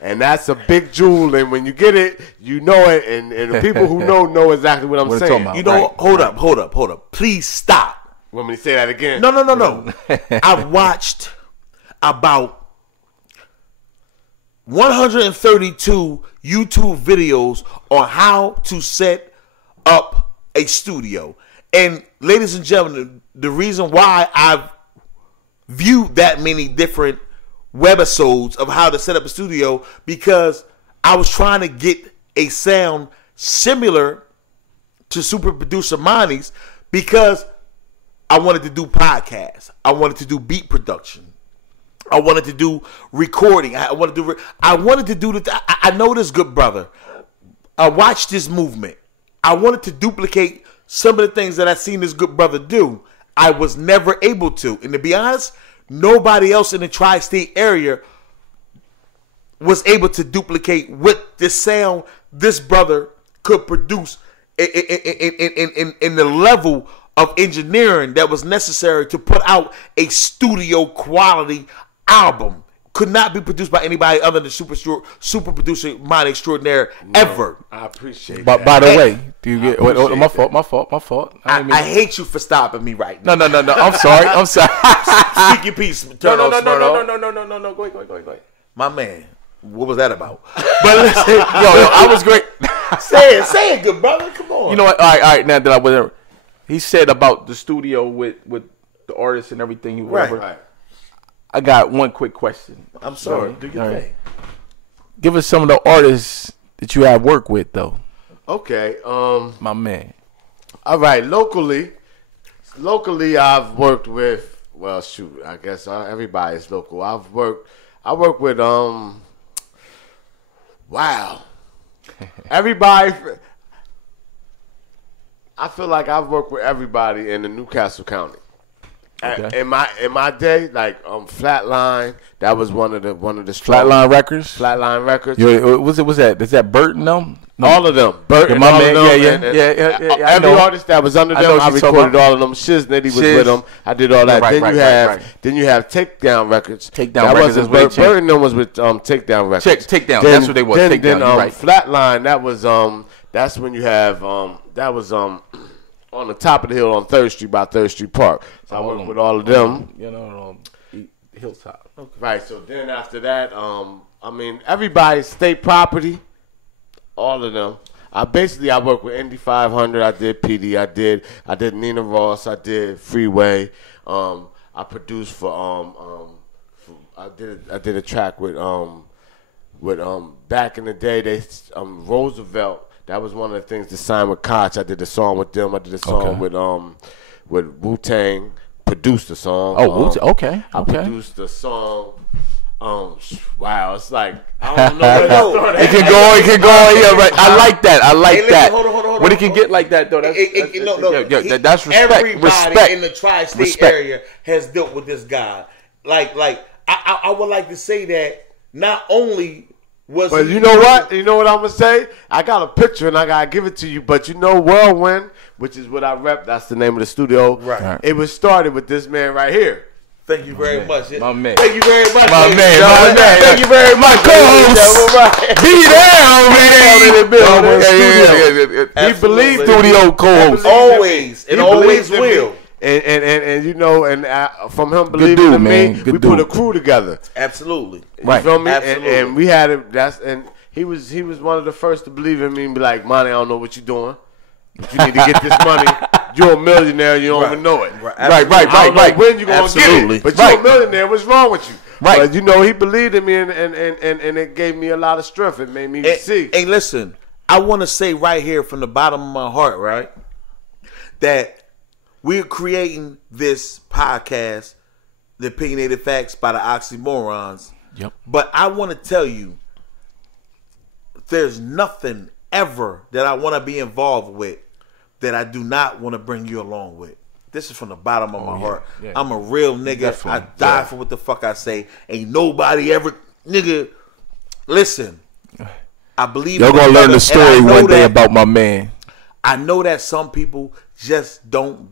And that's a big jewel, and when you get it, you know it, and the people who know exactly what I'm saying. You know, hold up. Please stop. Want me to say that again? No. I've watched about 132 YouTube videos on how to set up a studio. And ladies and gentlemen, the reason why I've view that many different webisodes of how to set up a studio because I was trying to get a sound similar to Super Producer Monty's because I wanted to do podcasts. I wanted to do beat production. I wanted to do recording. I wanted to do the. I know this good brother. I watched this movement. I wanted to duplicate some of the things that I seen this good brother do. I was never able to. And to be honest, nobody else in the tri-state area was able to duplicate what the sound this brother could produce in the level of engineering that was necessary to put out a studio quality album. Could not be produced by anybody other than super producer Monty Extraordinaire ever. I appreciate But that. by the way, do you get my fault? I hate you for stopping me right now. No. I'm sorry. Speak your piece. No. Go ahead. My man, what was that about? But listen, Yo, I was great. say it, good brother. Come on. You know what? All right. Now that I was there, he said about the studio with the artists and everything. Whatever. Right. I got one quick question. I'm sorry. Do your thing. Give us some of the artists that you have worked with, though. Okay. My man. All right. Locally, I've worked with. Well, shoot. I guess everybody's local. I work with. Wow. Everybody. I feel like I've worked with everybody in the Newcastle County. Okay. In my day, like Flatline, that was one of the Flatline Records. Flatline Records. Was that? Is that Burton? No. All of them. Burton, my all man, of them. Yeah. Every artist that was under them, I recorded all of them. Shiznitty was with them. I did all that. Then you have Takedown Records. Takedown Records is what Burton was with Takedown Records. Takedown. That's what they was. Then right. Flatline, that was that's when you have that was on the top of the hill on 3rd Street by 3rd Street Park. So I worked with all of them. Hilltop. Okay. Right. So then after that, everybody's state property, all of them. I worked with Indy 500. I did PD. I did Nina Ross. I did Freeway. I produced for I did a track with back in the day Roosevelt. That was one of the things to sign with Koch. I did a song with them. I did a song with Wu-Tang. Produced the song. Oh, okay. I produced the song. Wow, it's like I don't know where to start. It can go. Yeah, right. I like that. Listen, hold on. When it can get like that, though, that's respect. Everybody in the tri-state area has dealt with this guy. Like I would like to say that not only. But you know what? You know what I'm going to say? I got a picture and I got to give it to you. But you know Whirlwind, which is what I rep. That's the name of the studio. Right. It was started with this man right here. Thank you very much. My man. Thank you very much. My man. Thank you very much. Co-host. Be there, man. He believed studio co-host. Always. And always will. And you know, and from him believing in me, we put a crew together. Absolutely. You feel me? Absolutely. And we had it. And he was one of the first to believe in me and be like, Monty, I don't know what you're doing, but you need to get this money. You're a millionaire. You don't even know it. Right. I don't know when you gonna get it, but you're a millionaire. What's wrong with you? Right. But you know, he believed in me, and it gave me a lot of strength. It made me see. Hey, listen, I want to say right here from the bottom of my heart, right, that we're creating this podcast, The Opinionated Facts by the OXY-MORONZ. Yep. But I want to tell you, there's nothing ever that I want to be involved with that I do not want to bring you along with. This is from the bottom of my heart. Yeah. I'm a real nigga. Definitely. I die for what the fuck I say. Ain't nobody ever, nigga. Listen, I believe y'all gonna learn the story one day about my man. I know that some people just don't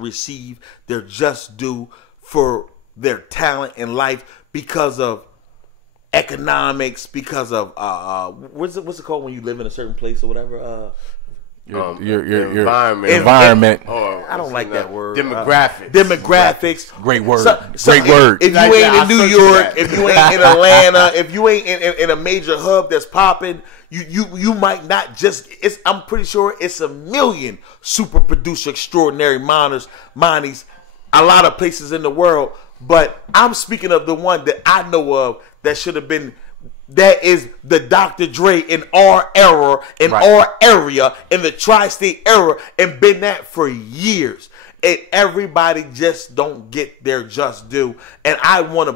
receive their just due for their talent in life because of economics, because of what's it called when you live in a certain place or whatever? Your environment. I don't like that word. Demographics. Great word. Great word. If you ain't in New York, if you ain't in Atlanta, if you ain't in a major hub that's popping, you might not just. I'm pretty sure it's a million super producer extraordinary Monties a lot of places in the world, but I'm speaking of the one that I know of that should have been. That is the Dr. Dre in our era, in our area, in the tri-state era, and been that for years. And everybody just don't get their just due. And I want to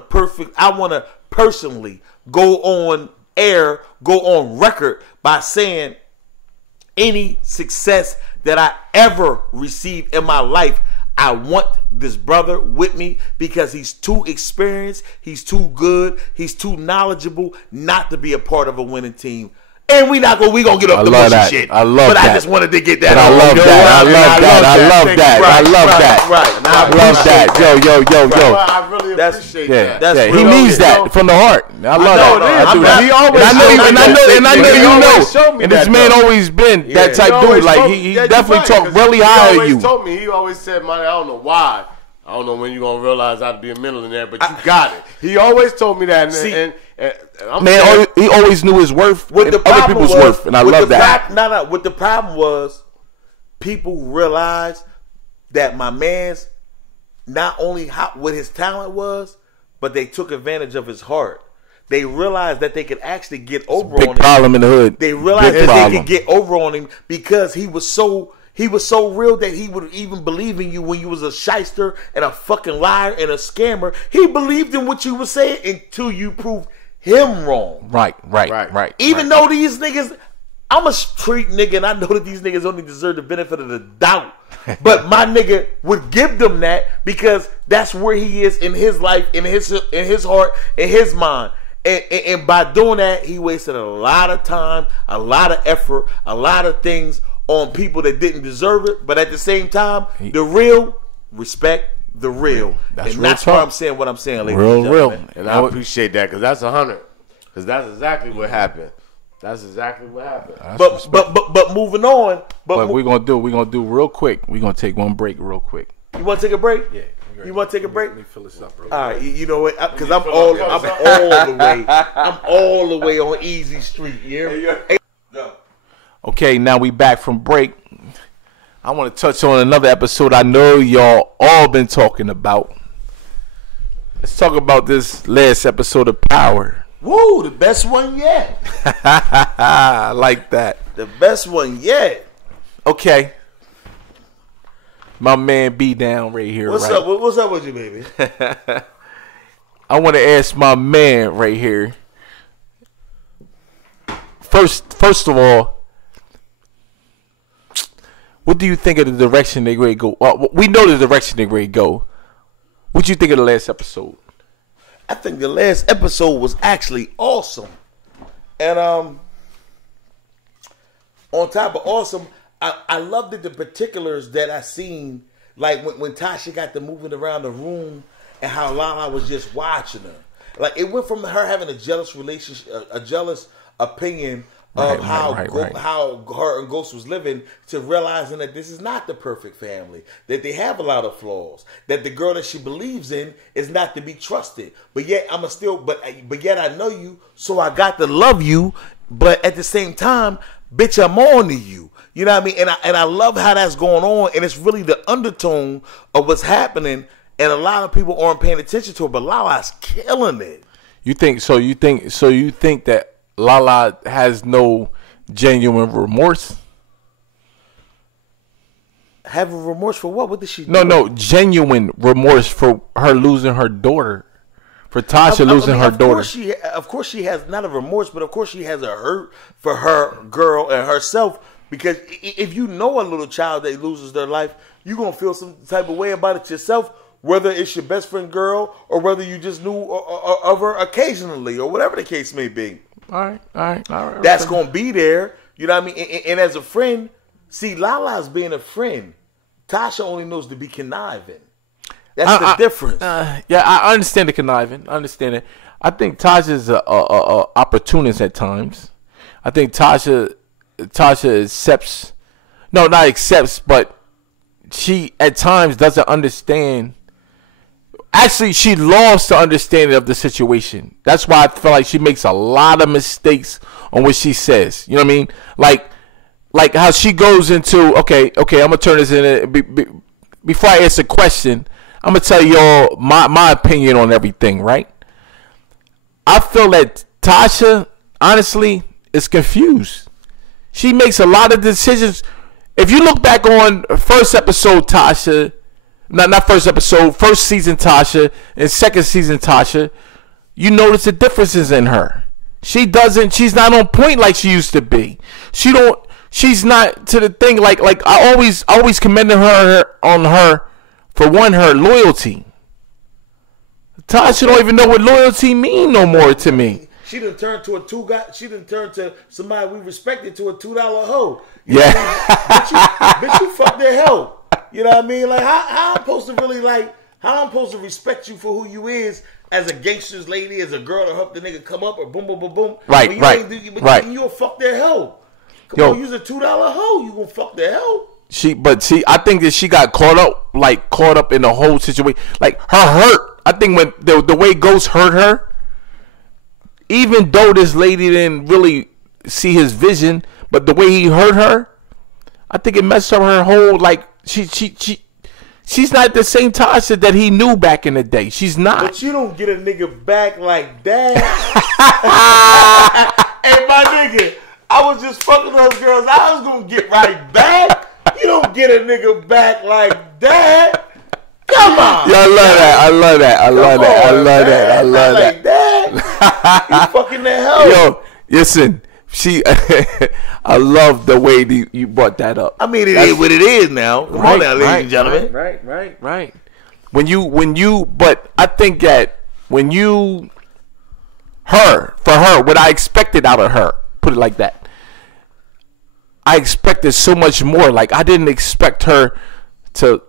personally go on air, go on record by saying any success that I ever received in my life, I want this brother with me because he's too experienced, he's too good, he's too knowledgeable not to be a part of a winning team. And we gonna get off the mushy shit. I love but that. I just wanted to get that. But I love that. I love that. Yo. I really appreciate that. He means that from the heart. I love that. I know you know. And this man always been that type dude. Like he definitely talked really high of you. He always said, "Man, I don't know why. I don't know when you're going to realize I'd be a millionaire, but you got it." He always told me that. He always knew his worth and other people's worth, and I love that. What the problem was, people realized that my man's not only what his talent was, but they took advantage of his heart. They realized that they could actually get over on him. Big problem in the hood. They realized that they could get over on him because he was so real that he would even believe in you when you was a shyster and a fucking liar and a scammer. He believed in what you were saying until you proved him wrong. Right. Even though these niggas, I'm a street nigga and I know that these niggas only deserve the benefit of the doubt. But my nigga would give them that because that's where he is in his life, in his heart, in his mind. And by doing that, he wasted a lot of time, a lot of effort, a lot of things on people that didn't deserve it, but at the same time, the real respect the real. That's why I'm saying what I'm saying, ladies and gentlemen. And I appreciate that because that's 100. Because that's exactly what happened. But moving on. But we're gonna do real quick. We're gonna take one break real quick. You want to take a break? Yeah. You want to take a break? Let me fill this up, bro. All right, you know what? Because I'm all the way on Easy Street. Yeah. Okay, now we back from break. I want to touch on another episode I know y'all all been talking about. Let's talk about this last episode of Power. Woo, the best one yet. I like that. The best one yet. Okay. My man B down right here. What's up? What's up with you, baby? I want to ask my man right here. First of all, what do you think of the direction they ready to go? Well, we know the direction they ready to go. What do you think of the last episode? I think the last episode was actually awesome. And on top of awesome, I loved the particulars that I seen, like when Tasha got to moving around the room and how Lala was just watching her. Like it went from her having a jealous relationship, a jealous opinion of how her and Ghost was living to realizing that this is not the perfect family, that they have a lot of flaws, that the girl that she believes in is not to be trusted. But yet but yet I know you, so I got to love you. But at the same time, bitch, I'm on to you. You know what I mean? And I love how that's going on, and it's really the undertone of what's happening. And a lot of people aren't paying attention to it, but Lala's killing it. You think that Lala has no genuine remorse? Have a remorse for what? What did she do? No, genuine remorse for her losing her daughter. For Tasha losing her daughter. Of course she has not a remorse, but of course she has a hurt for her girl and herself. Because if you know a little child that loses their life, you're going to feel some type of way about it yourself, whether it's your best friend girl or whether you just knew of her occasionally or whatever the case may be. All right. That's going to be there. You know what I mean? And as a friend, see, Lala's being a friend. Tasha only knows to be conniving. That's the difference. Yeah, I understand the conniving. I understand it. I think Tasha's a opportunist at times. I think Tasha accepts. No, not accepts, but she at times doesn't understand. Actually, she lost the understanding of the situation. That's why I feel like she makes a lot of mistakes on what she says. You know what I mean? Like how she goes into, okay, I'm going to turn this in. Before I ask a question, I'm gonna tell y'all my opinion on everything, right? I feel that Tasha, honestly, is confused. She makes a lot of decisions. If you look back on first episode Tasha, not first episode, first season Tasha and second season Tasha, you notice the differences in her. She's not on point like she used to be. She's not to the thing like I always commended her on her for her loyalty. Tasha don't even know what loyalty mean no more to me. She done turned to she done turned to somebody we respected to a $2 hoe. Yeah. Bitch, you fuck their hoe. You know what I mean? Like how I'm supposed to really how I'm supposed to respect you for who you is as a gangster's lady, as a girl to help the nigga come up or boom boom boom boom. Right, right. You'll fuck their hoe. Come on, use a $2 hoe. You gonna fuck their hoe. I think that she got caught up in the whole situation. Like her hurt. I think when the way Ghost hurt her, even though this lady didn't really see his vision, but the way he hurt her, I think it messed up her whole she's not the same Tasha that he knew back in the day. She's not. But you don't get a nigga back like that. Hey, my nigga, I was just fucking those girls. I was gonna get right back. You don't get a nigga back like that. Come on. Yeah, I love that. Like that. You fucking the hell. Yo, listen. I love the way you brought that up. I mean, it is what it is now. Come on now, ladies and gentlemen. Right. But I think that for her, what I expected out of her, put it like that, I expected so much more. Like, I didn't expect her to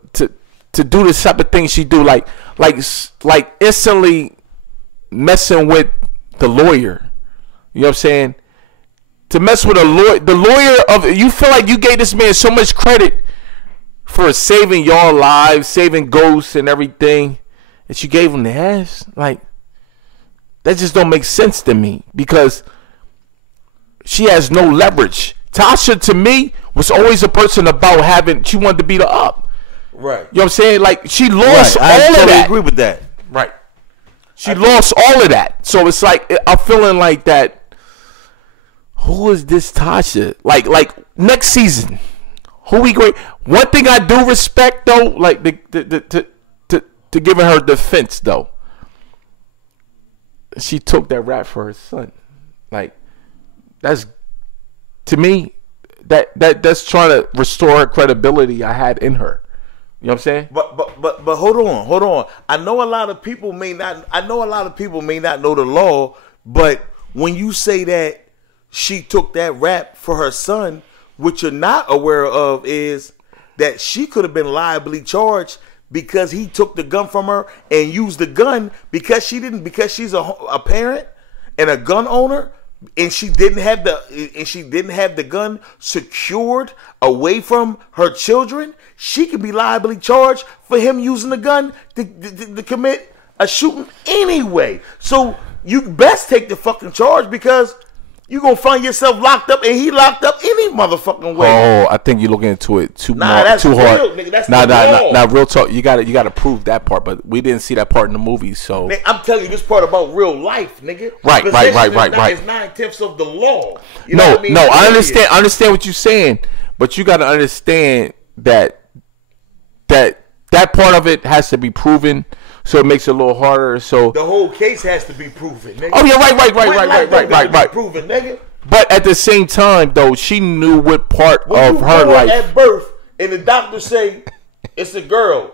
do the type of things she do, like instantly messing with the lawyer. You know what I'm saying? To mess with the lawyer you feel like you gave this man so much credit for saving y'all lives, saving Ghosts and everything, that you gave him the ass. Like, that just don't make sense to me, because she has no leverage. Tasha, to me, was always a person about she wanted to beat her up. Right. You know what I'm saying? Like, she lost all of that. I agree with that. Right. She lost all of that. So it's like, I'm feeling like that. Who is this Tasha? Like next season, who we great? One thing I do respect though, like to giving her defense though, she took that rap for her son. Like, that's, to me, that's trying to restore her credibility I had in her. You know what I'm saying? But hold on. I know a lot of people may not know the law, but when you say that she took that rap for her son, what you're not aware of is that she could have been liably charged because he took the gun from her and used the gun because she's a parent and a gun owner, and she didn't have the gun secured away from her children. She could be liably charged for him using the gun to commit a shooting anyway. So you best take the fucking charge, because you gonna find yourself locked up, and he locked up any motherfucking way. Oh, I think you're looking into it too hard. Nigga, that's nah, real talk. You gotta prove that part, but we didn't see that part in the movie. So nigga, I'm telling you this part about real life, nigga. Right. It's 9/10 of the law. You know what I mean? No, I understand what you're saying, but you gotta understand that part of it has to be proven. So it makes it a little harder. So the whole case has to be proven, nigga. Oh yeah, right. Proven, nigga. But at the same time, though, she knew what part when of her life at birth, and the doctor say it's a girl.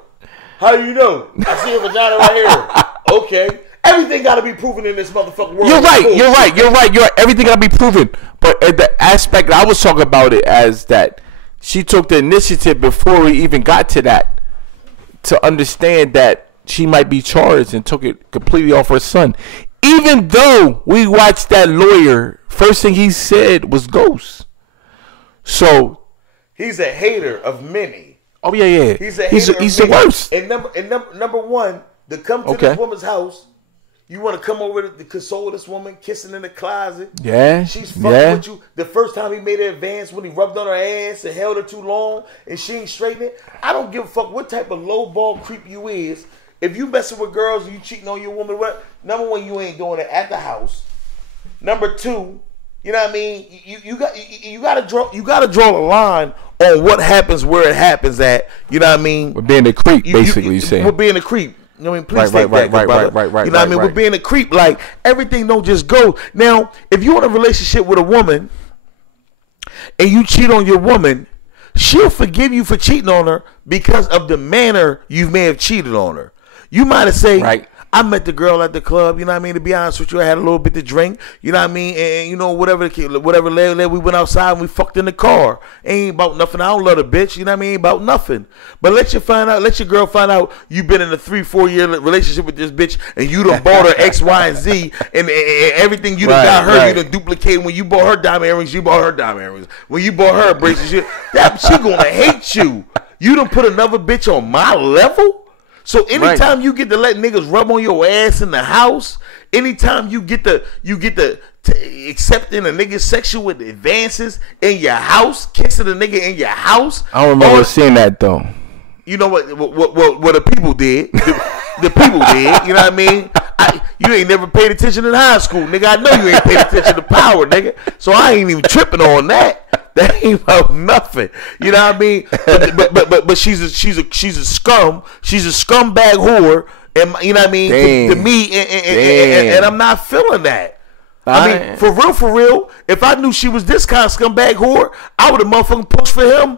How do you know? I see a vagina right here. Okay, everything got to be proven in this motherfucking world. You're right. Everything got to be proven. But at the aspect I was talking about it as that she took the initiative before we even got to that, to understand that she might be charged, and took it completely off her son. Even though we watched that lawyer, first thing he said was Ghost. So he's a hater of many. Oh yeah. He's the worst. And number one, to come to this woman's house, You want to come over to console this woman, kissing in the closet. Yeah. She's fucking with you. The first time he made an advance when he rubbed on her ass and held her too long and she ain't straightening it. I don't give a fuck what type of low ball creep you is. If you messing with girls and you cheating on your woman, what? Number one, you ain't doing it at the house. Number two, you know what I mean? You gotta draw a line on what happens where it happens at. You know what I mean? We're being a creep, basically. You saying we're being a creep. You know what I mean? Please right. You know what I mean? We're being a creep. Like, everything don't just go. Now, if you're in a relationship with a woman and you cheat on your woman, she'll forgive you for cheating on her because of the manner you may have cheated on her. You might have said, right. I met the girl at the club, you know what I mean? To be honest with you, I had a little bit to drink, you know what I mean? And you know, whatever we went outside and we fucked in the car. Ain't about nothing. I don't love the bitch, you know what I mean? Ain't about nothing. But let your girl find out you've been in a 3-4 year relationship with this bitch and you done bought her X, Y, and Z and everything you done got her, you done duplicated. When you bought her diamond earrings, you bought her diamond earrings. When you bought her bracelets, she gonna hate you. You done put another bitch on my level? So anytime you get to let niggas rub on your ass in the house, anytime you get to accepting a nigga's sexual advances in your house, kissing a nigga in your house. I don't remember seeing that though. You know what the people did. The people did. You know what I mean? You ain't never paid attention in high school, nigga. I know you ain't paid attention to power, nigga. So I ain't even tripping on that. That ain't about nothing. You know what I mean? But she's a scum. She's a scumbag whore. And you know what I mean? To me, and I'm not feeling that. I mean, for real, if I knew she was this kind of scumbag whore, I would have motherfucking pushed for him.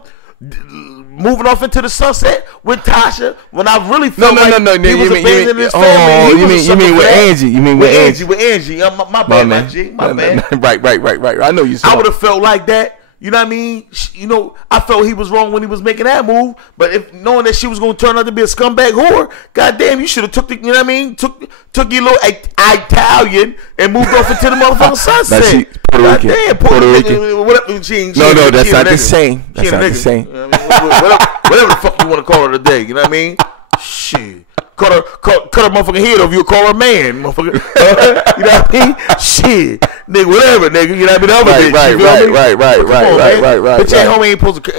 Moving off into the sunset with Tasha when I really felt he was abandoning his family. You mean with Angie? You mean with Angie? With Angie. My bad, my G. My bad. Right. I know you said. I would have felt like that. You know what I mean? You know, I felt he was wrong when he was making that move. But if knowing that she was going to turn out to be a scumbag whore, goddamn, you should have took the, you know what I mean? Took your little Italian and moved off into the motherfucking sunset. Puerto Rican. No, that's not the same. That's not the same. Whatever the fuck you want to call her today. You know what I mean? Shit. Cut her motherfucking head off. You call her a man, motherfucker. You know what I mean? Shit, nigga, whatever, nigga. You know what I mean? The other bitch. Right. But your homie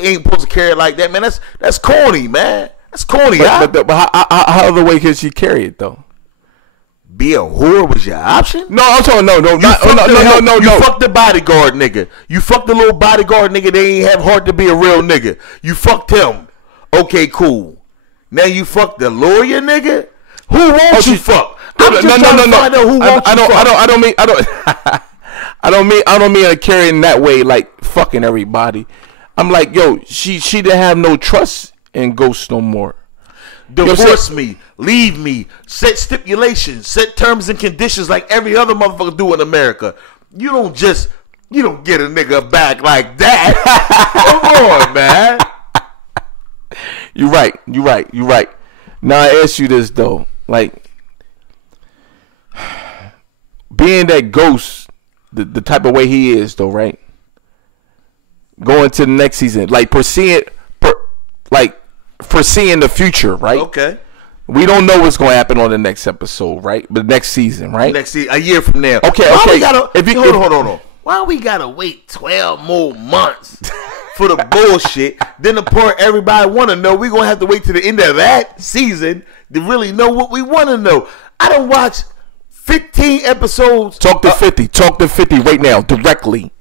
ain't supposed to carry it like that, man. That's corny, man. That's corny. But how other way can she carry it though? Be a whore was your option? No, I'm talking no. You fucked the bodyguard nigga. You fucked the little bodyguard nigga. They ain't have heart to be a real nigga. You fucked him. Okay, cool. Now you fuck the lawyer nigga? Who wants you fuck? No. I don't mean to carry in that way like fucking everybody. I'm like, yo, she didn't have no trust in Ghost no more. Divorce me, leave me, set stipulations, set terms and conditions like every other motherfucker do in America. You don't get a nigga back like that. Come on, man. You're right. Now I ask you this though, like being that Ghost, the type of way he is though, right? Going to the next season, like foreseeing the future, right? Okay. We don't know what's going to happen on the next episode, right? But next season, right? Next season, a year from now. Okay. Hold on. Why we gotta wait 12 more months for the bullshit? Then the part everybody want to know, we gonna have to wait to the end of that season to really know what we want to know. I don't watch 15 episodes. Talk to 50 right now, directly.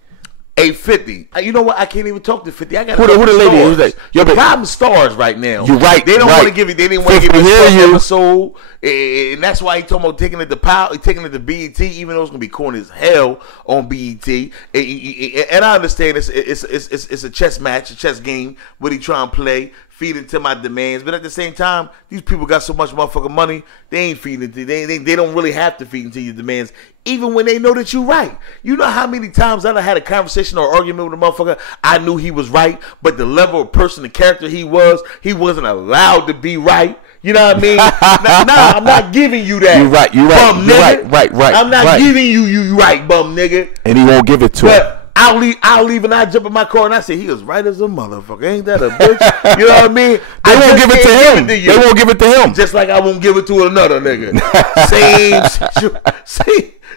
850. You know what? I can't even talk to 50. I got who the lady is like? Your problem stars right now. You're right. They don't want to give you. They didn't want to give you a episode, and that's why he talking about taking it to power, taking it to BET, even though it's gonna be corny as hell on BET. And I understand it's a chess match, a chess game. What he trying to play, feed into my demands, but at the same time, these people got so much motherfucking money, they ain't feeding into. They don't really have to feed into your demands. Even when they know that you're right. You know how many times I had a conversation or argument with a motherfucker, I knew he was right, but the level of person, the character he wasn't allowed to be right. You know what I mean? Nah, I'm not giving you that. You're right. Bum nigga. Right. I'm not giving you right, bum nigga. And he won't give it to him. I'll leave and I jump in my car and I say, he was right as a motherfucker. Ain't that a bitch? You know what I mean? They won't give it to him. They won't give it to him. Just like I won't give it to another nigga.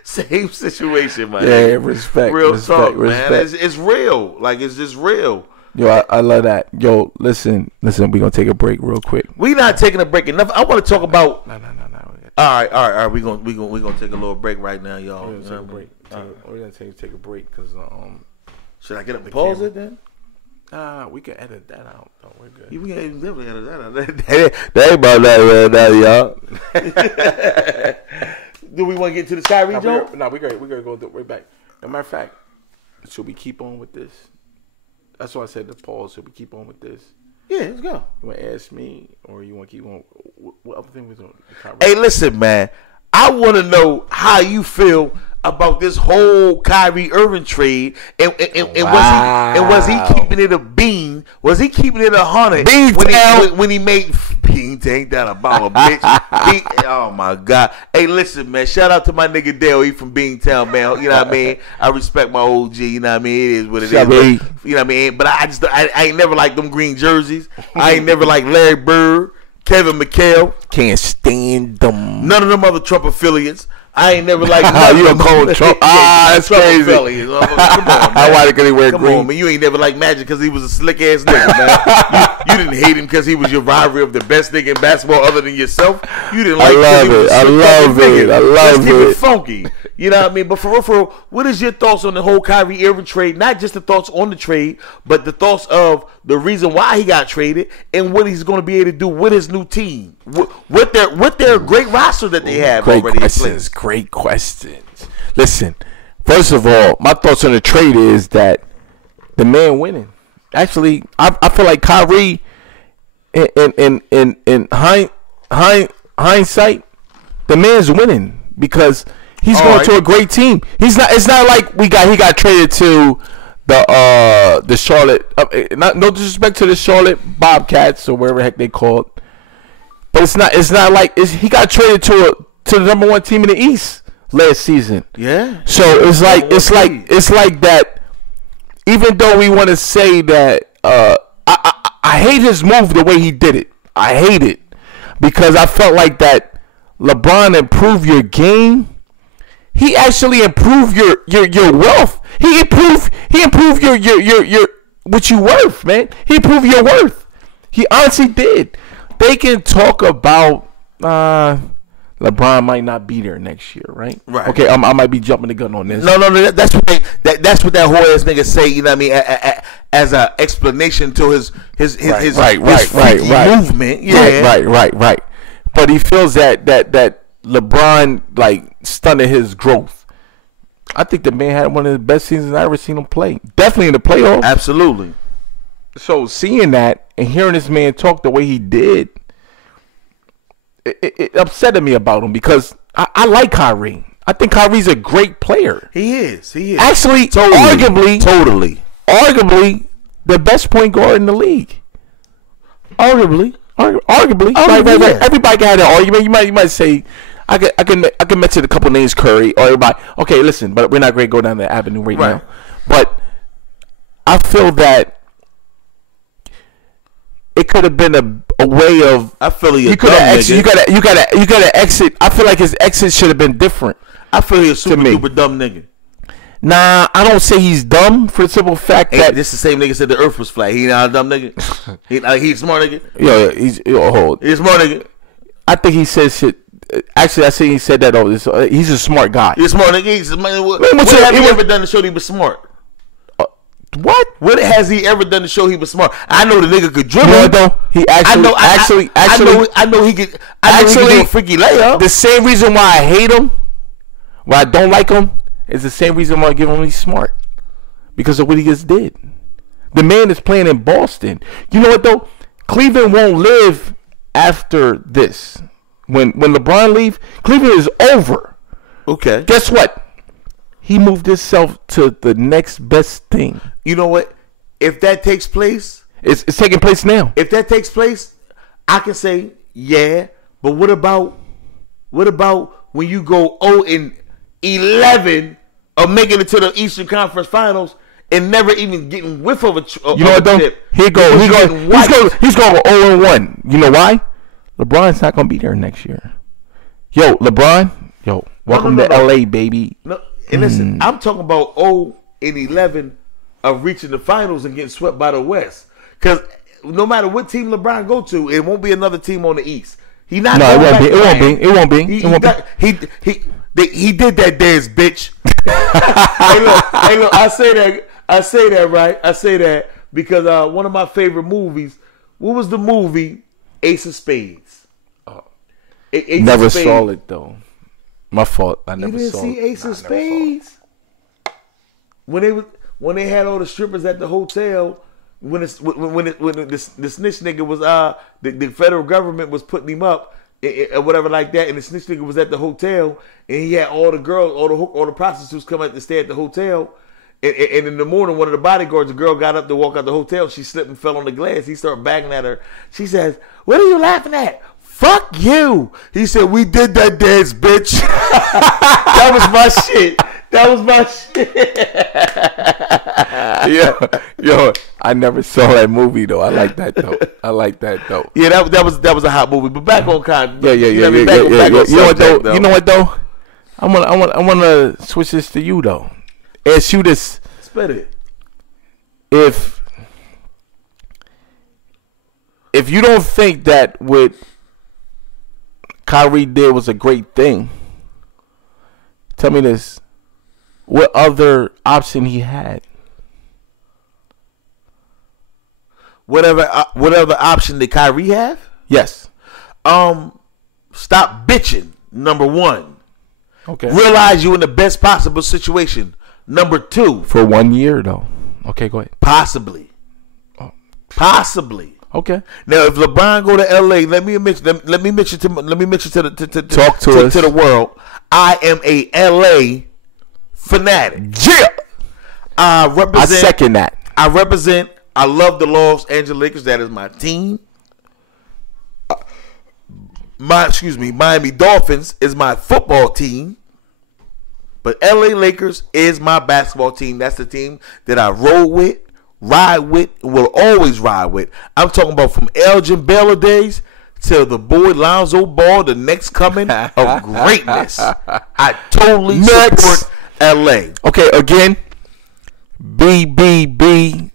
Same situation, man. Yeah, respect. Real talk, man. It's real. Like, it's just real. Yo, I love that. Yo, listen. We're gonna take a break real quick. We not taking a break enough. I want to talk about. No. All right. We gonna take a little break right now, y'all. We're gonna take a break. We're gonna take a break because should I get up and pause it then? We can edit that out. No, we're good. We can definitely edit that out. That ain't about that right now, y'all. Do we want to get to the Kyrie joke? No, we're gonna go right back. As a matter of fact, should we keep on with this? That's why I said the pause. Should we keep on with this? Yeah, let's go. You want to ask me, or you want to keep on? What other thing was on? Hey, listen, man. I want to know how you feel about this whole Kyrie Irving trade, and was he keeping it a bean? Was he keeping it 100 when he made bean? Ain't that about a bitch? Oh my God! Hey, listen, man. Shout out to my nigga Dale. He from Beantown, man. You know what I mean? I respect my OG. You know what I mean? It is what it is. But, you know what I mean? But I ain't never liked them green jerseys. I ain't never liked Larry Bird, Kevin McHale. Can't stand them. None of them other Trump affiliates. I ain't never like you gonna call Trump? That's crazy. Come on, man. Why did he wear green? Come on, man. You ain't never like Magic because he was a slick ass nigga, man. You didn't hate him because he was your rivalry of the best nigga in basketball other than yourself. You didn't like. I love it. Let's keep it funky. You know what I mean? But for real, what is your thoughts on the whole Kyrie Irving trade? Not just the thoughts on the trade, but the thoughts of the reason why he got traded and what he's going to be able to do with his new team, with their great roster that they have already in place. Great questions. Listen, first of all, my thoughts on the trade is that the man winning. Actually, I feel like Kyrie, in hindsight, the man's winning because he's going to a great team. He's not. It's not like he got traded to the Charlotte. No disrespect to the Charlotte Bobcats or whatever the heck they call it, but it's not like he got traded to the number one team in the East last season. Yeah. So it's like that. Even though we want to say that, I hate his move the way he did it. I hate it because I felt like that LeBron improved your game. He actually improved your wealth. He improved your what you worth, man. He improved your worth. He honestly did. They can talk about LeBron might not be there next year, right? Right. Okay, I might be jumping the gun on this. No. That's what that whole ass nigga say. You know what I mean? As a explanation to his right. movement. Yeah. Right. But he feels that LeBron like stunted his growth. I think the man had one of the best seasons I've ever seen him play. Definitely in the playoffs. Absolutely. So seeing that and hearing this man talk the way he did, it upset me about him because I like Kyrie. I think Kyrie's a great player. He is. Actually, arguably the best point guard in the league. Arguably. Yeah. Everybody got an argument. You might say, I can mention a couple names, Curry or everybody. Okay, listen, but we're not going to go down that avenue right now. But I feel that it could have been a way of. I feel you could have exit. You gotta exit. I feel like his exit should have been different. I feel he's a super duper dumb nigga. Nah, I don't say he's dumb for the simple fact that this the same nigga said the earth was flat. He not a dumb nigga. He's a smart nigga. He's a smart nigga. I think he says shit. Actually, I say he said that. He's a smart guy. He's a smart nigga. What have he ever done to show he was smart? What? What has he ever done to show he was smart? I know the nigga could dribble. No, though. He actually. I know he could. I know he could do a freaky layup. The same reason why I hate him, why I don't like him, is the same reason why I give him he's smart, because of what he just did. The man is playing in Boston. You know what though? Cleveland won't live after this. When LeBron leave, Cleveland is over. Okay. Guess what? He moved himself to the next best thing. You know what? If that takes place, it's taking place now. If that takes place, I can say yeah. But what about when you go 0-11 of making it to the Eastern Conference Finals and never even getting whiff of a you know what though? Chip. He's going 0-1. You know why? LeBron's not going to be there next year. Yo, LeBron, welcome to LA, baby. No, and listen, I'm talking about 0-11 of reaching the finals and getting swept by the West. Because no matter what team LeBron go to, it won't be another team on the East. He not. No, it won't be. He did that dance, bitch. hey, look. I say that right. I say that because one of my favorite movies. What was the movie? Ace of Spades. Never saw it though. My fault. I never saw it. You didn't see Ace of Spades? When they had all the strippers at the hotel. When the snitch nigga was the federal government was putting him up or whatever like that, and the snitch nigga was at the hotel, and he had all the girls, all the prostitutes come out to stay at the hotel, and in the morning, one of the bodyguards, the girl got up to walk out the hotel, she slipped and fell on the glass. He started bagging at her. She says, "What are you laughing at? Fuck you." He said, "We did that dance, bitch." That was my shit. That was my shit. Yo, I never saw that movie though. I like that though. Yeah, that was a hot movie. But back on con. Yeah. You know what though? I want to switch this to you though. Ask you this. Spit it. If you don't think that what Kyrie did was a great thing, tell me this. What other option he had? Whatever option did Kyrie have? Yes. Stop bitching. Number one. Okay. Realize you in the best possible situation. Number two. For 1 year though. Okay, go ahead. Possibly. Possibly. Okay. Now, if LeBron go to LA, let me mention to the world. I am a LA fanatic. Yeah. I second that. I love the Los Angeles Lakers. That is my team. Miami Dolphins is my football team. But LA Lakers is my basketball team. That's the team that I roll with, ride with, and will always ride with. I'm talking about from Elgin Baylor days till the boy Lonzo Ball, the next coming of greatness. I totally support LA. Okay, again, BBB,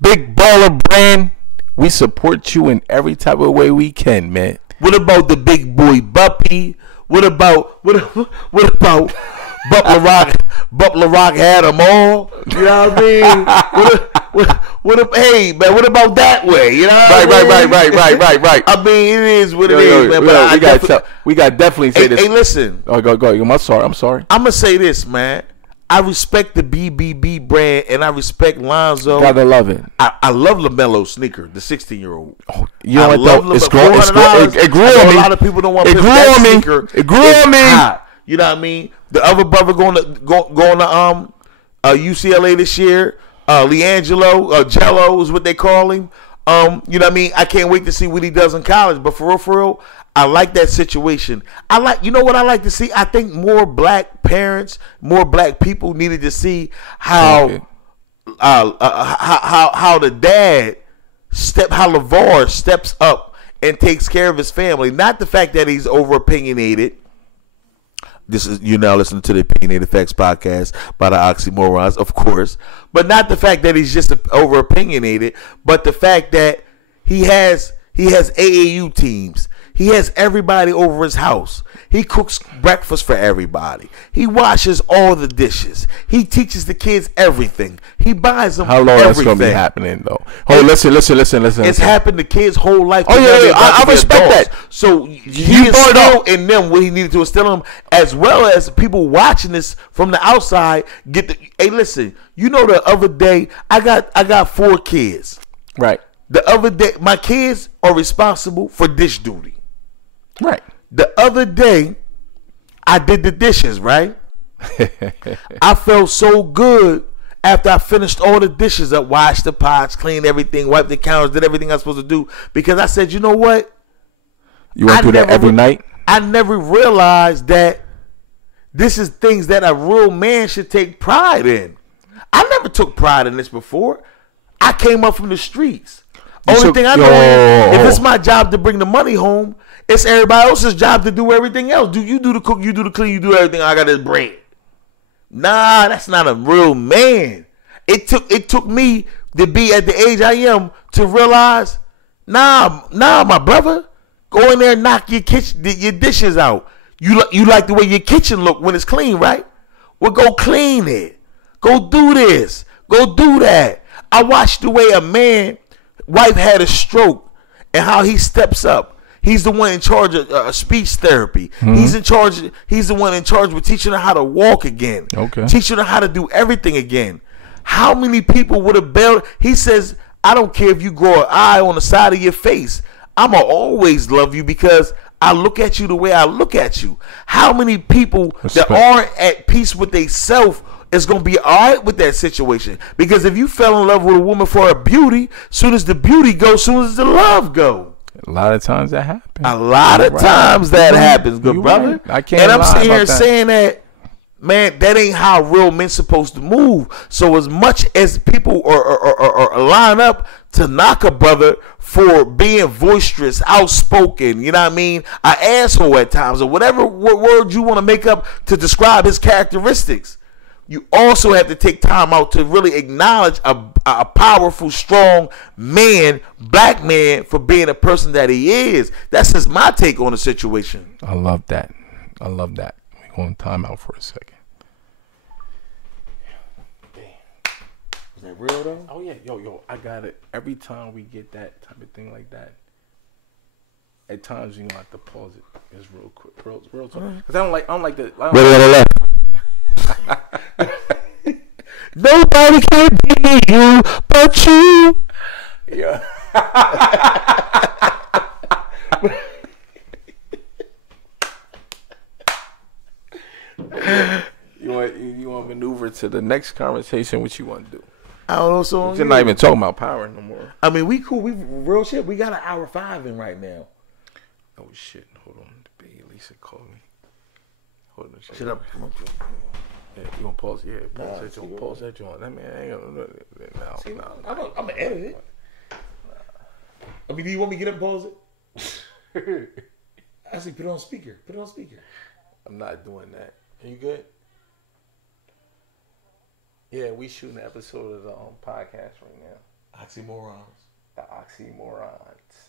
Big Baller Brand. We support you in every type of way we can, man. What about the big boy Buppy? What about Buck LaRock had them all? You know what I mean? Hey man, what about that way? You know what right. I mean, it is what it is, man. But we got definitely say this. Hey, listen. Oh, go. I'm sorry. I'm gonna say this, man. I respect the BBB brand and I respect Lonzo. Gotta love it. I love LaMelo sneaker, the 16-year-old. Oh, you know what though? It grew on me. A lot of people don't want to put that sneaker. It grew on me. You know what I mean? The other brother going to UCLA this year. LiAngelo, Jello is what they call him. You know what I mean? I can't wait to see what he does in college. But for real, I like that situation. You know what I like to see? I think more black parents, more black people needed to see how the dad how LeVar steps up and takes care of his family. Not the fact that he's over opinionated. You're now listening to the Opinionated Facts podcast by the OXY-MORONZ, of course. But not the fact that he's just over opinionated, but the fact that he has AAU teams. He has everybody over his house. He cooks breakfast for everybody. He washes all the dishes. He teaches the kids everything. He buys them everything. How long that's going to be happening, though? Oh, listen. It's happened the kids' whole life. Oh, yeah, I respect that. So he instilled in them what he needed to instill in them, as well as people watching this from the outside. Hey, listen, you know the other day, I got 4 kids. Right. The other day, my kids are responsible for dish duty. Right. The other day, I did the dishes, right? I felt so good after I finished all the dishes up, washed the pots, cleaned everything, wiped the counters, did everything I was supposed to do. Because I said, you know what? You want to do that every night? I never realized that this is things that a real man should take pride in. I never took pride in this before. I came up from the streets. Only thing I know is if it's my job to bring the money home, it's everybody else's job to do everything else. You do the cook, you do the clean, you do everything. I got this bread. Nah, that's not a real man. It took me to be at the age I am to realize, nah, my brother, go in there and knock your dishes out. You like the way your kitchen look when it's clean, right? Well, go clean it. Go do this. Go do that. I watched the way a man, wife had a stroke, and how he steps up. He's the one in charge of speech therapy. Mm-hmm. He's the one in charge of teaching her how to walk again. Okay. Teaching her how to do everything again. How many people would have bailed? He says, I don't care if you grow an eye on the side of your face. I'ma always love you because I look at you the way I look at you. How many people that aren't at peace with themselves is going to be all right with that situation? Because if you fell in love with a woman for her beauty, soon as the beauty goes, soon as the love go. A lot of times that happens. A lot of times that happens, good brother. Right. I can't. And I'm sitting here saying that, man, that ain't how real men supposed to move. So as much as people are line up to knock a brother for being boisterous, outspoken, you know what I mean, an asshole at times, or whatever word you want to make up to describe his characteristics, you also have to take time out to really acknowledge a powerful, strong man, black man, for being a person that he is. That's just my take on the situation. I love that. We're going time out for a second. Is that real though? Oh yeah, yo, I got it. Every time we get that type of thing like that, at times you gonna have to pause it. It's real quick, real talk. Because I don't like the. Nobody can be you but you. Yeah. You want to maneuver to the next conversation? What you want to do? I don't know. So you're not even talking about power no more. I mean, we cool. We real shit. We got an hour 5 in right now. Oh shit! Hold on. Lisa called me. Hold on. Shut up. Yeah, you gonna pause? Yeah, pause that joint. That man ain't gonna. No. I'm gonna edit it. I mean, do you want me to get up and pause it? Actually, put it on speaker. I'm not doing that. Are you good? Yeah, we shooting an episode of the podcast right now. OXY-MORONZ. The OXY-MORONZ.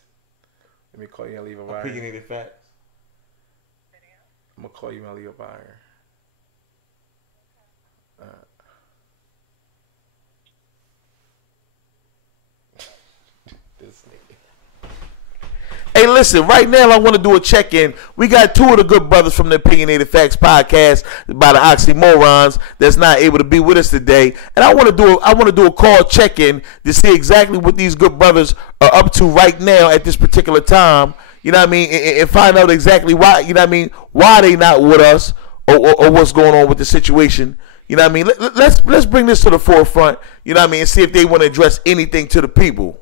Let me call you and leave a wire. Opinionated facts. I'm gonna call you and leave a wire. This nigga. Hey, listen, right now I want to do a check-in. We got 2 of the good brothers from the Opinionated Facts podcast by the OXY-MORONZ that's not able to be with us today. And I want to do a call check-in to see exactly what these good brothers are up to right now at this particular time. You know what I mean? And find out exactly why, you know what I mean, why they not with us or what's going on with the situation. You know what I mean? Let's bring this to the forefront, you know what I mean, and see if they want to address anything to the people.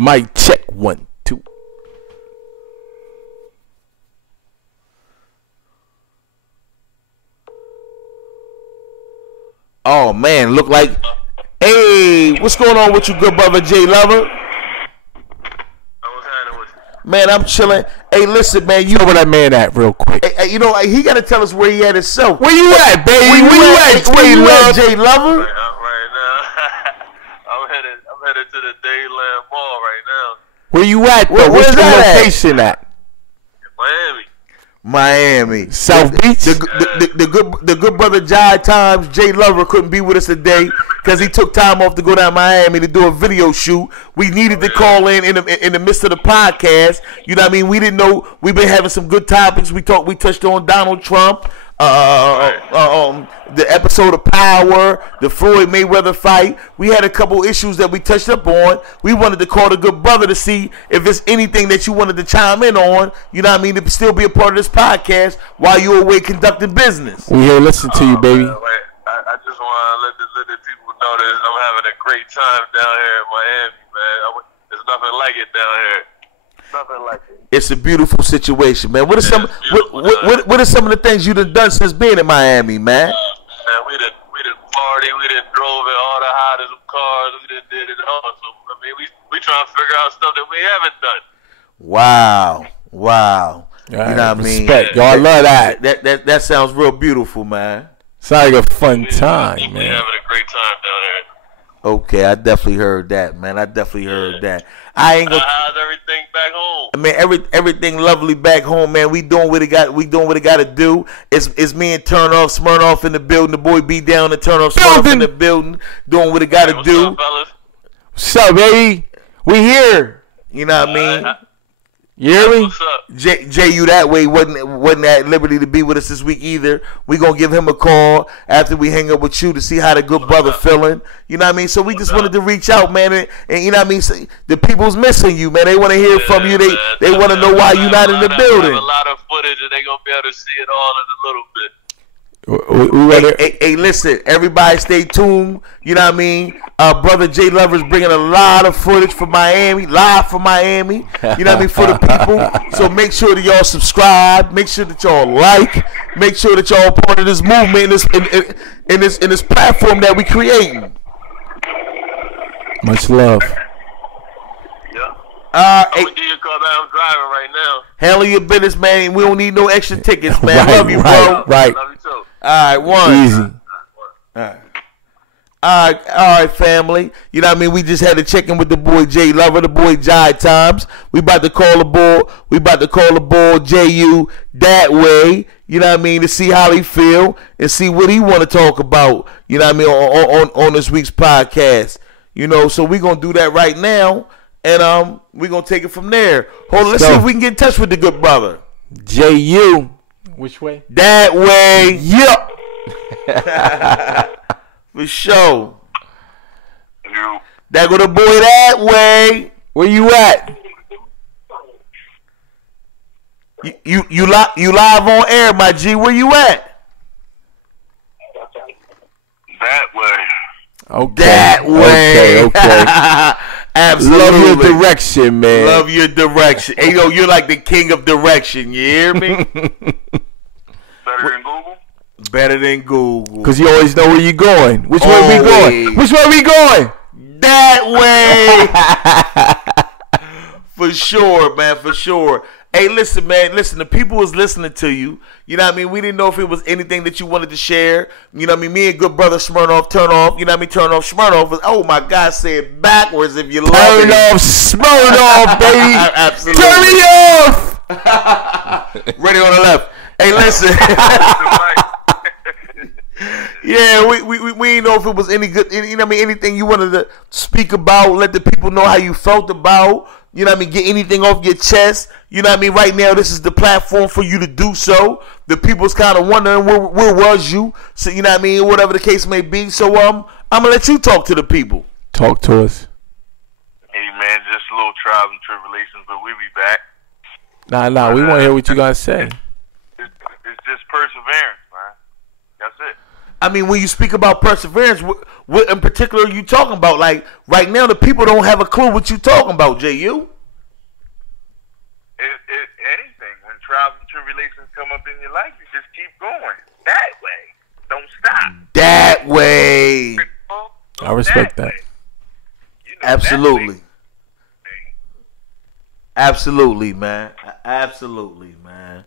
Mic check 1, 2. Oh man, look like, hey, what's going on with you, good brother J Lover? Man, I'm chilling. Hey, listen, man, you know where that man at, real quick. Hey, you know, he got to tell us where he at himself. Where you at, baby? Where you at, J Lover? Right now, I'm headed to the Dayland Mall right now. Where you at, though? Where's your location at? Miami. South Beach. The good brother J Lover couldn't be with us today because he took time off to go down to Miami to do a video shoot. We needed to call in the midst of the podcast. You know what I mean? We didn't know. We've been having some good topics. We touched on Donald Trump. The episode of Power, the Floyd Mayweather fight. We had a couple issues that we touched up on. We wanted to call the good brother to see if there's anything that you wanted to chime in on. You know what I mean? To still be a part of this podcast while you're away conducting business. We here listen to you, baby. I just want to let the people know that I'm having a great time down here in Miami, man. There's nothing like it down here. Nothing like it. It's a beautiful situation, man. What are some of the things you done since being in Miami, man? already. We done drove in all the hottest cars. We done did it all. So I mean, we trying to figure out stuff that we haven't done. Wow. You know what I mean? Respect. Yo, I love that. That sounds real beautiful, man. Sounds like a fun time, We're man. having a great time down there. Okay, I definitely heard that, man. I definitely heard that. I ain't gonna. How's everything back home? I mean, everything lovely back home, man. We doing what it got. We doing what it got to do. It's me and Smirnoff in the building. The boy B down and Smirnoff in the building, doing what it got to do. What's up, fellas? What's up, baby? We here. You know what I mean? You hear me? What's up? J, you that way wasn't at liberty to be with us this week either. We gonna give him a call after we hang up with you to see how the good brother feeling. You know what I mean? So we just wanted to reach out, man, and you know what I mean. The people's missing you, man. They want to hear from you. They want to know why you're not in the building. I have a lot of footage, and they gonna be able to see it all in a little bit. Hey, listen, everybody stay tuned. You know what I mean? Brother J Lover's bringing a lot of footage from Miami, live from Miami. You know what I mean? For the people. So make sure that y'all subscribe. Make sure that y'all like. Make sure that y'all part of this movement, in this platform that we creating. Much love. Yeah. Hey, I'm gonna give you a call back. I'm driving right now. handle your business, man. We don't need no extra tickets, man. Right, Love you, right, bro. right. Love you too. All right, one. Easy. All right, family. You know what I mean? We just had to check in with the boy J Lover, the boy GH2. We about to call the ball JU that way. You know what I mean? To see how he feel and see what he want to talk about. You know what I mean? On this week's podcast. You know, so we gonna do that right now, and we gonna take it from there. Hold on, let's see if we can get in touch with the good brother. JU. Which way? That way. Yep. For sure. You. That go the boy that way. Where you at? You live on air, my G. Where you at? That way. Okay. That way. Okay. Absolutely. Love your direction, man. Love your direction. Hey, yo, you're like the king of direction. You hear me? Better than Google? Better than Google. Because you always know where you're going. Which way we going? Which way we going? That way. For sure, man. For sure. Hey, listen, man. Listen, the people was listening to you. You know what I mean? We didn't know if it was anything that you wanted to share. You know what I mean? Me and good brother Smirnoff, turn off. You know what I mean? Turn off Smirnoff. Was, oh, my God, say it backwards if you love it. Turn off Smirnoff, baby. Absolutely. Turn me off. Ready on the left. Hey, listen. Yeah, we didn't know if it was any good. You know what I mean? Anything you wanted to speak about, let the people know how you felt about. You know what I mean? Get anything off your chest. You know what I mean? Right now, this is the platform for you to do so. The people's kind of wondering where was you? So you know what I mean? Whatever the case may be. So I'm gonna let you talk to the people. Talk to us. Hey, man, just a little trials and tribulations, but we be back. Nah. We want to hear what you guys say. It's just perseverance, man. That's it. I mean, when you speak about perseverance, what in particular are you talking about? Like, right now, the people don't have a clue what you're talking about, J.U. Anything. When trials and tribulations come up in your life, you just keep going. That way. Don't stop. That way. I respect that. You know, Absolutely. Absolutely, man. Absolutely, man.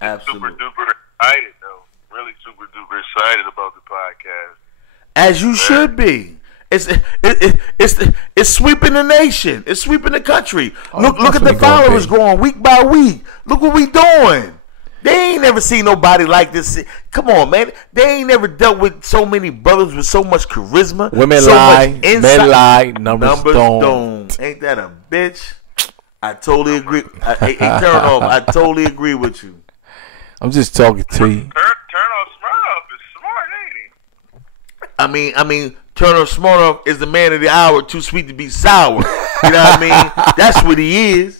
Absolutely. Super duper excited, though. Really super duper excited about the podcast. As you should be. It's sweeping the nation. It's sweeping the country. Look at the followers growing week by week. Look what we doing. They ain't never seen nobody like this. Come on, man. They ain't never dealt with so many brothers with so much charisma. Women so lie, much insight. men lie, numbers don't. Ain't that a bitch? I totally agree. Hey, turn off. I totally agree with you. I'm just talking to you. Turn off Smirnoff is smart, ain't he? I mean, Turner Smirnoff is the man of the hour, too sweet to be sour. You know what I mean? That's what he is.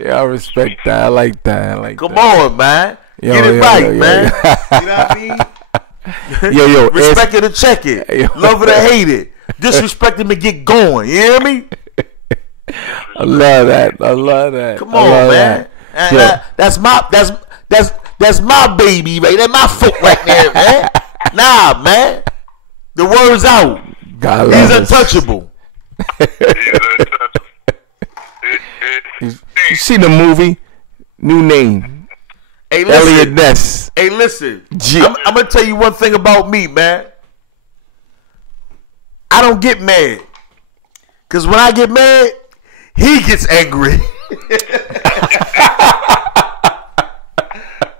Yeah, I respect that. I like that. Come on, man. Get it right, man. You know what I mean? Yo, respect it or check it. Love it or hate it. Disrespect him and get going. You hear me? I love that. Come on, man. That's my baby, right? That's my foot right there, man. Nah, man. The word's out. He's untouchable. You seen the movie? New name. Hey, listen. Elliot Ness. Hey, listen. I'm gonna tell you one thing about me, man. I don't get mad. Cause when I get mad, he gets angry.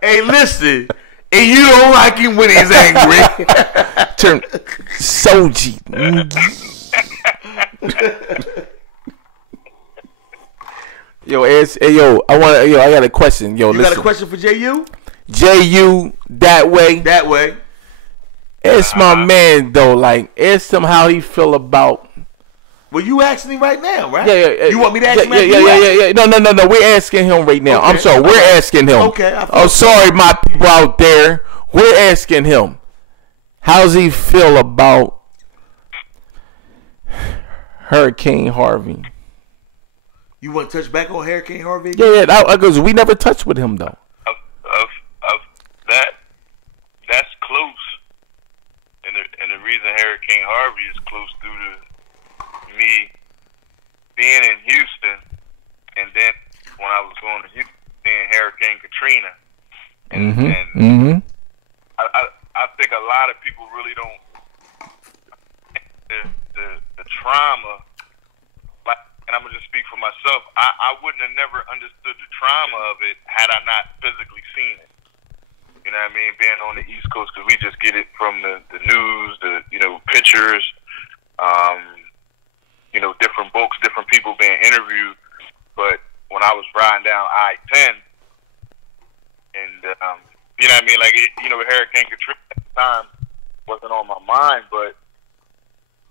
Hey, listen. And you don't like him when he's angry. Turn Soji. I got a question. You got a question for JU? JU that way. That way. It's my man though. Like, it's somehow he feel about. Well, you asking him right now, right? Yeah. You want me to ask him? Yeah. No. We're asking him right now. Okay. I'm sorry. We're asking him. Okay. Oh, sorry, my people out there. We're asking him. How's he feel about Hurricane Harvey? You want to touch back on Hurricane Harvey? Yeah. Because we never touched with him though. That's close, and the reason Hurricane Harvey is close due to me being in Houston, and then when I was going to Houston, seeing Hurricane Katrina, and I think a lot of people really don't the trauma. And I'm gonna just speak for myself. I wouldn't have never understood the trauma of it had I not physically seen it. You know what I mean? Being on the East Coast, because we just get it from the news, pictures, different books, different people being interviewed. But when I was riding down I-10, and you know what I mean, like Hurricane Katrina at the time wasn't on my mind, but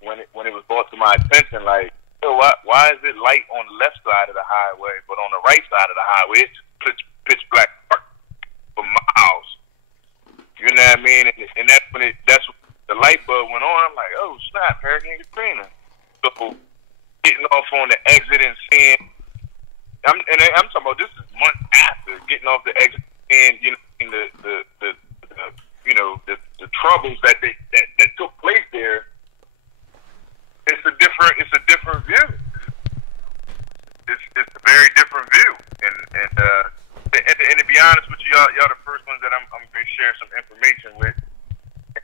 when it was brought to my attention, like, why is it light on the left side of the highway, but on the right side of the highway it's pitch black for miles? You know what I mean? And that's when the light bulb went on. I'm like, oh snap, Hurricane Katrina. So getting off on the exit and seeing, I'm talking about this is months after getting off the exit and the troubles that took place there. It's a different view. It's a very different view, and to be honest with you, y'all the first ones that I'm going to share some information with,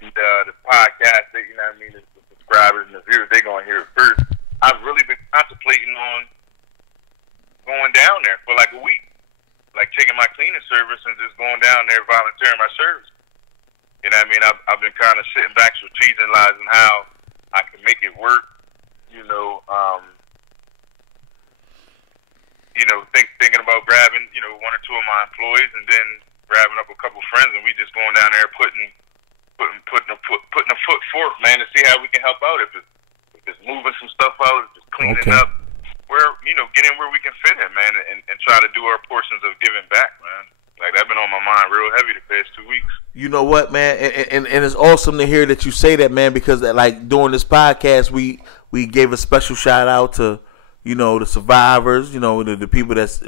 and the podcast that the subscribers and the viewers, they're going to hear it first. I've really been contemplating on going down there for like a week, like taking my cleaning service and just going down there volunteering my service. You know what I mean? I've been kind of sitting back strategizing how I can make it work, thinking about grabbing, one or two of my employees and then grabbing up a couple friends, and we just going down there putting a foot forth, man, to see how we can help out. If it's moving some stuff out, if it's cleaning up, get in where we can fit in, man, and try to do our portions of giving back, man. Like, that's been on my mind real heavy the past 2 weeks. You know what, man? And it's awesome to hear that you say that, man, because like during this podcast, we gave a special shout out to, the survivors, the people that's,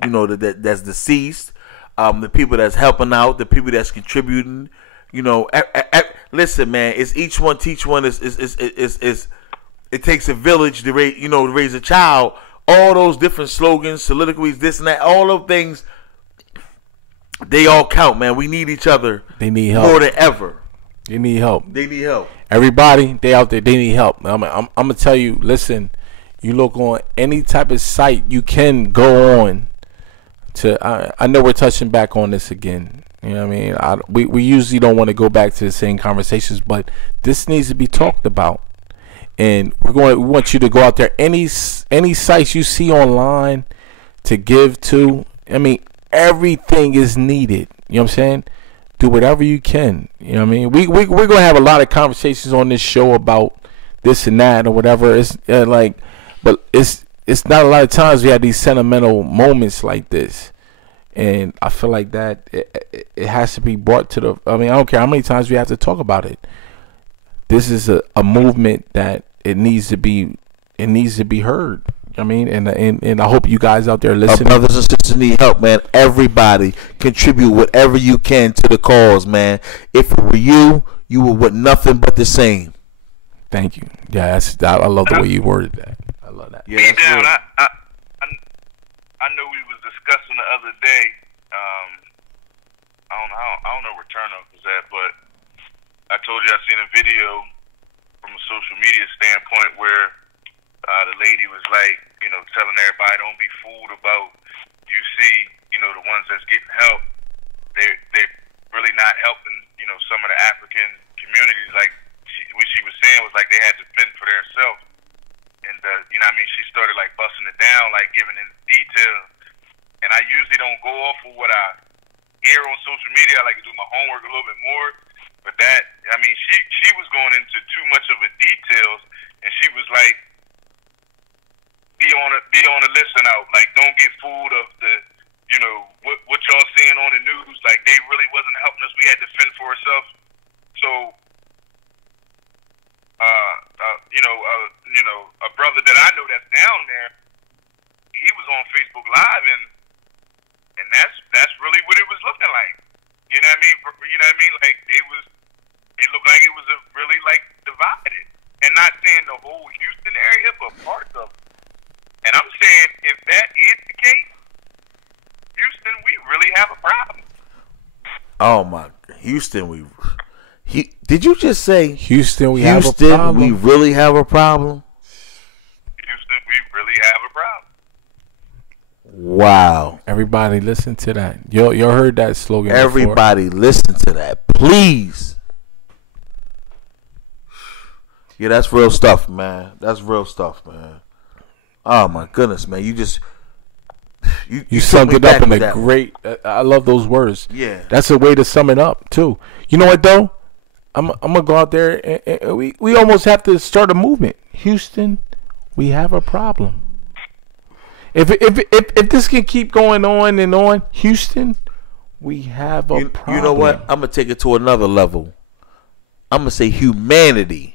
that's deceased, the people that's helping out, the people that's contributing, listen, man, it's each one teach one. Is it takes a village to raise a child. All those different slogans, soliloquies, this and that, all those things, they all count, man. We need each other. They need help more than ever. They need help. They need help. Everybody, they out there, they need help. I'm gonna tell you. Listen, you look on any type of site you can go on to. I know we're touching back on this again. You know what I mean? We usually don't want to go back to the same conversations, but this needs to be talked about. And we want you to go out there. Any sites you see online to give to. I mean, everything is needed. You know what I'm saying? Do whatever you can. You know what I mean? We're gonna have a lot of conversations on this show about this and that or whatever. It's but it's not a lot of times we have these sentimental moments like this, and I feel like that it has to be brought to the. I mean, I don't care how many times we have to talk about it. This is a movement that it needs to be heard. I mean, and I hope you guys out there listening. Our brothers and sisters need help, man. Everybody contribute whatever you can to the cause, man. If it were you, you were with nothing but the same. Thank you. Yeah, I love the way you worded that. I love that. Yeah, that's down, real. I know we was discussing the other day. I don't know where Turnoff was at, but I told you I seen a video from a social media standpoint where the lady was like, telling everybody don't be fooled about. You see, the ones that's getting help, they really not helping. Some of the African communities, like what she was saying was like they had to fend for themselves. And she started like busting it down, like giving in detail. And I usually don't go off of what I hear on social media. I like to do my homework a little bit more. But she was going into too much of a details, and she was like, be on the listen out. Like, don't get fooled of the, what y'all seeing on the news. Like, they really wasn't helping us. We had to fend for ourselves. So, a brother that I know that's down there, he was on Facebook Live, and that's really what it was looking like. You know what I mean? Like it looked like it was really like divided, and not saying the whole Houston area, but parts of it. And I'm saying if that is the case, Houston, we really have a problem. Oh my, Houston, did you just say Houston? We Houston, have a problem. we really have a problem. Houston, we really have a problem. Wow. Everybody listen to that. You heard that slogan before. Everybody listen to that, please. Yeah, that's real stuff, man. That's real stuff, man. Oh my goodness, man. You summed it up in a great. I love those words. Yeah, that's a way to sum it up too. You know what though? I'm gonna go out there and we almost have to start a movement. Houston, we have a problem. If this can keep going on and on, Houston, we have a problem. You know what? I'm gonna take it to another level. I'm gonna say humanity.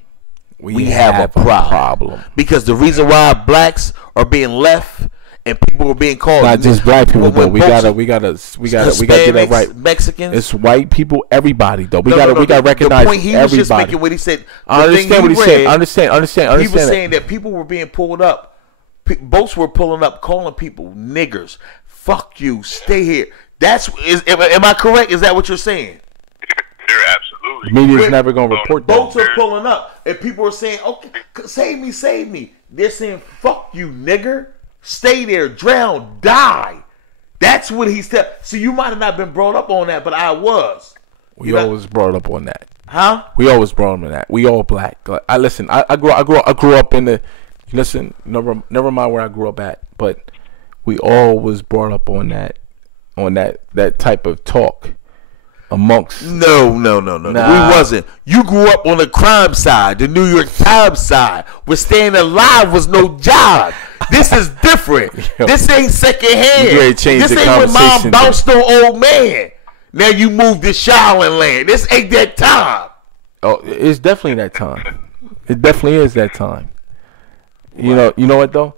We have a problem. Because the reason why blacks are being left and people are being called not just black people, though. We gotta get that right. Mexicans, it's white people, everybody though. We gotta recognize the point he everybody. was just making when he said. I understand what he said. Understand. He was saying that people were being pulled up. Boats were pulling up, calling people niggers. Fuck you. Stay here. Am I correct? Is that what you're saying? You're absolutely. Media's never gonna report that. Boats are pulling up, and people are saying, "Okay, save me." They're saying, "Fuck you, nigger. Stay there, drown, die." That's what he said. So you might have not been brought up on that, but I was. We always brought up on that. Huh? We always brought up on that. We all black. I listen. I grew up in the. Listen, never mind where I grew up at, but we all was brought up on that type of talk. Amongst no, we wasn't. You grew up on the crime side, the New York Times side, where staying alive was no job. This is different. This ain't secondhand. This ain't when mom bounced on old man. Now you moved to Shaolin land. This ain't that time. Oh, it's definitely that time. It definitely is that time. You know what though?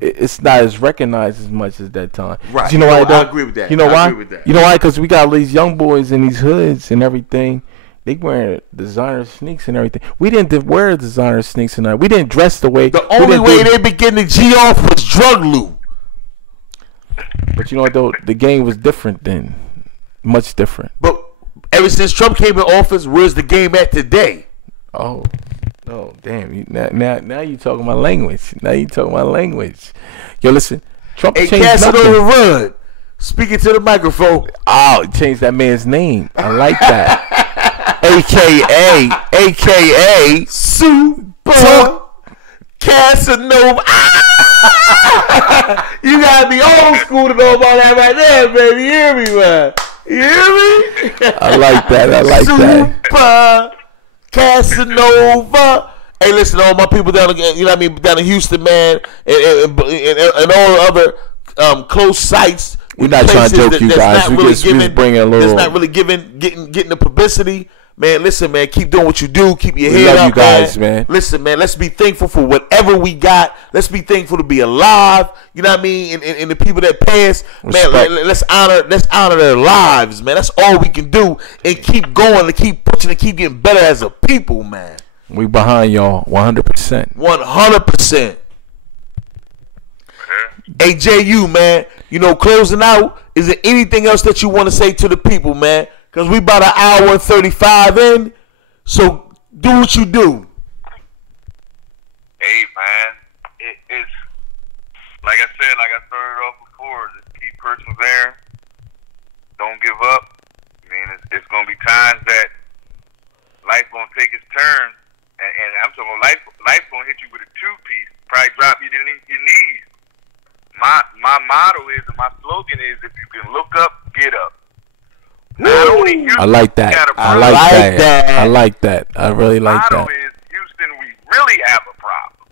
It's not as recognized as much as that time. Right. You know why? I agree with that. You know why? I agree with that. You know why? Because we got all these young boys in these hoods and everything. They wearing designer sneaks and everything. We didn't wear designer sneaks and we didn't dress the way. The only way they begin to G off was drug loot. But you know what though? The game was different then. Much different. But ever since Trump came in office, where's the game at today? Oh, damn! Now you talking my language. Yo, listen, Trump changed nothing. Run. Speaking to the microphone. Oh, changed that man's name. I like that. AKA Super Casanova. You gotta be old school to know about that right there, baby. You hear me, man? You hear me? I like that. Super Casanova. Hey, listen, all my people down, down in Houston, man, and all the other close sites. We're not trying to joke, you guys. We just bringing a little. That's not really getting the publicity, Man, listen, man, keep doing what you do. Keep your We head love up, you guys, man. Listen, man, let's be thankful for whatever we got. Let's be thankful to be alive. You know what I mean? And the people that passed, man, let's honor their lives, man. That's all we can do. And keep going, and keep pushing, and keep getting better as a people, man. We behind y'all 100%. 100%. Hey, JU, man, you know, closing out, is there anything else that you want to say to the people, man? Because we about an hour and 35 in, so do what you do. Hey, man, it's like I said, like I started off before, just keep persevering. Don't give up. I mean, it's going to be times that life going to take its turn, and I'm talking about life going to hit you with a two-piece, probably drop you to your knees. My motto is, and my slogan is, if you can look up, get up. Not only Houston, I like that. I like that. I like that. I really like that. My motto is, Houston, we really have a problem.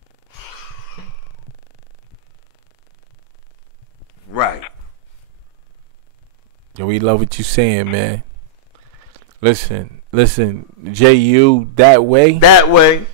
Right. Yo, we love what you saying, man. Listen, JU, that way. Hey. That way.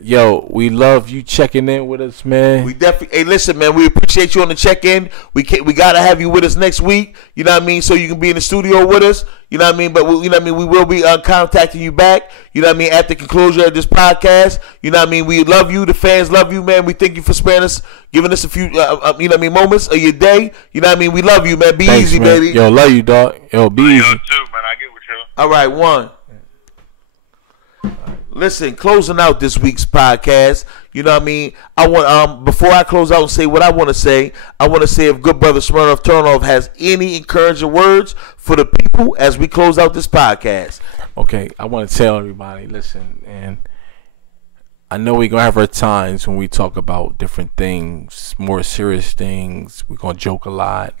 Yo, we love you checking in with us, man. We definitely. Hey, listen, man. We appreciate you on the check-in. We gotta have you with us next week. You know what I mean? So you can be in the studio with us. You know what I mean? But you know what I mean. We will be contacting you back. You know what I mean? At the conclusion of this podcast. You know what I mean? We love you. The fans love you, man. We thank you for sparing us, giving us a few, you know what I mean, moments of your day. You know what I mean? We love you, man. Thanks, easy, man. baby. Yo, love you, dog. Yo, be easy. Yo, too, man. I get with you. All right, one. Listen, closing out this week's podcast, you know what I mean? I want before I close out and say what I want to say if good brother Smirnoff Turnoff has any encouraging words for the people as we close out this podcast. Okay, I want to tell everybody, listen, and I know we're gonna have our times when we talk about different things, more serious things. We're gonna joke a lot.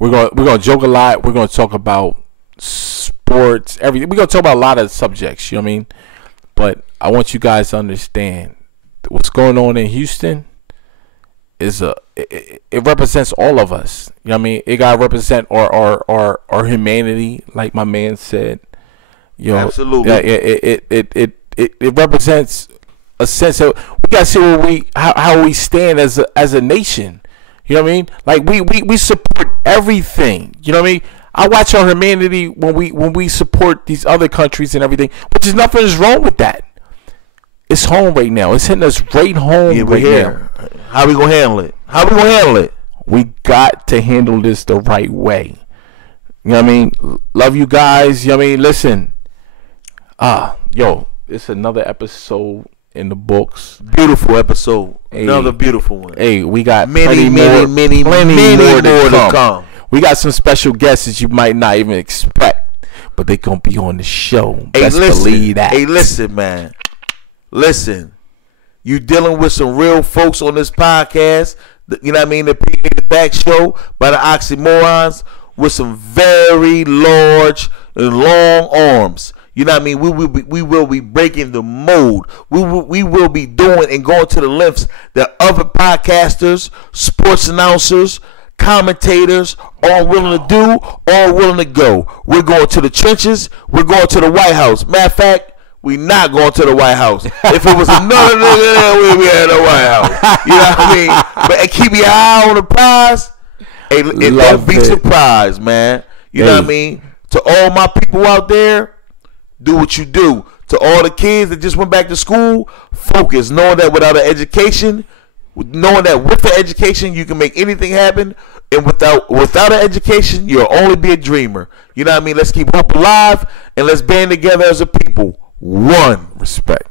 We're gonna joke a lot. We're gonna talk about sports, everything. We're gonna talk about a lot of subjects. You know what I mean? But I want you guys to understand what's going on in Houston is it represents all of us. You know what I mean? It gotta represent our humanity, like my man said. You know, absolutely. Yeah, it represents a sense of we gotta see where how we stand as a nation. You know what I mean? Like we support everything. You know what I mean? I watch our humanity when we support these other countries and everything, which is nothing is wrong with that. It's home right now. It's hitting us right home right now. How we gonna handle it? We got to handle this the right way. You know what I mean? Love you guys. You know what I mean? Listen. Yo, it's another episode in the books. Beautiful episode. Hey, another beautiful one. Hey, we got many more to come. We got some special guests that you might not even expect, but they gonna be on the show. Hey, Best believe that. Hey, listen, man. Listen. You dealing with some real folks on this podcast. You know what I mean? The Opinionated Facts Show by the OXY-MORONZ with some very large and long arms. You know what I mean? We will be breaking the mold. We will be doing and going to the lengths that other podcasters, sports announcers, commentators are willing to do, are willing to go. We're going to the trenches. We're going to the White House. Matter of fact, we not going to the White House. If it was another nigga there, we'd be at the White House. You know what I mean? But keep your eye on the prize. Hey, and don't be surprised, man. You know what I mean? To all my people out there, do what you do. To all the kids that just went back to school, focus. Knowing that without an education, knowing that with the education you can make anything happen, and without an education you'll only be a dreamer. You know what I mean? Let's keep hope alive and let's band together as a people. One. Respect.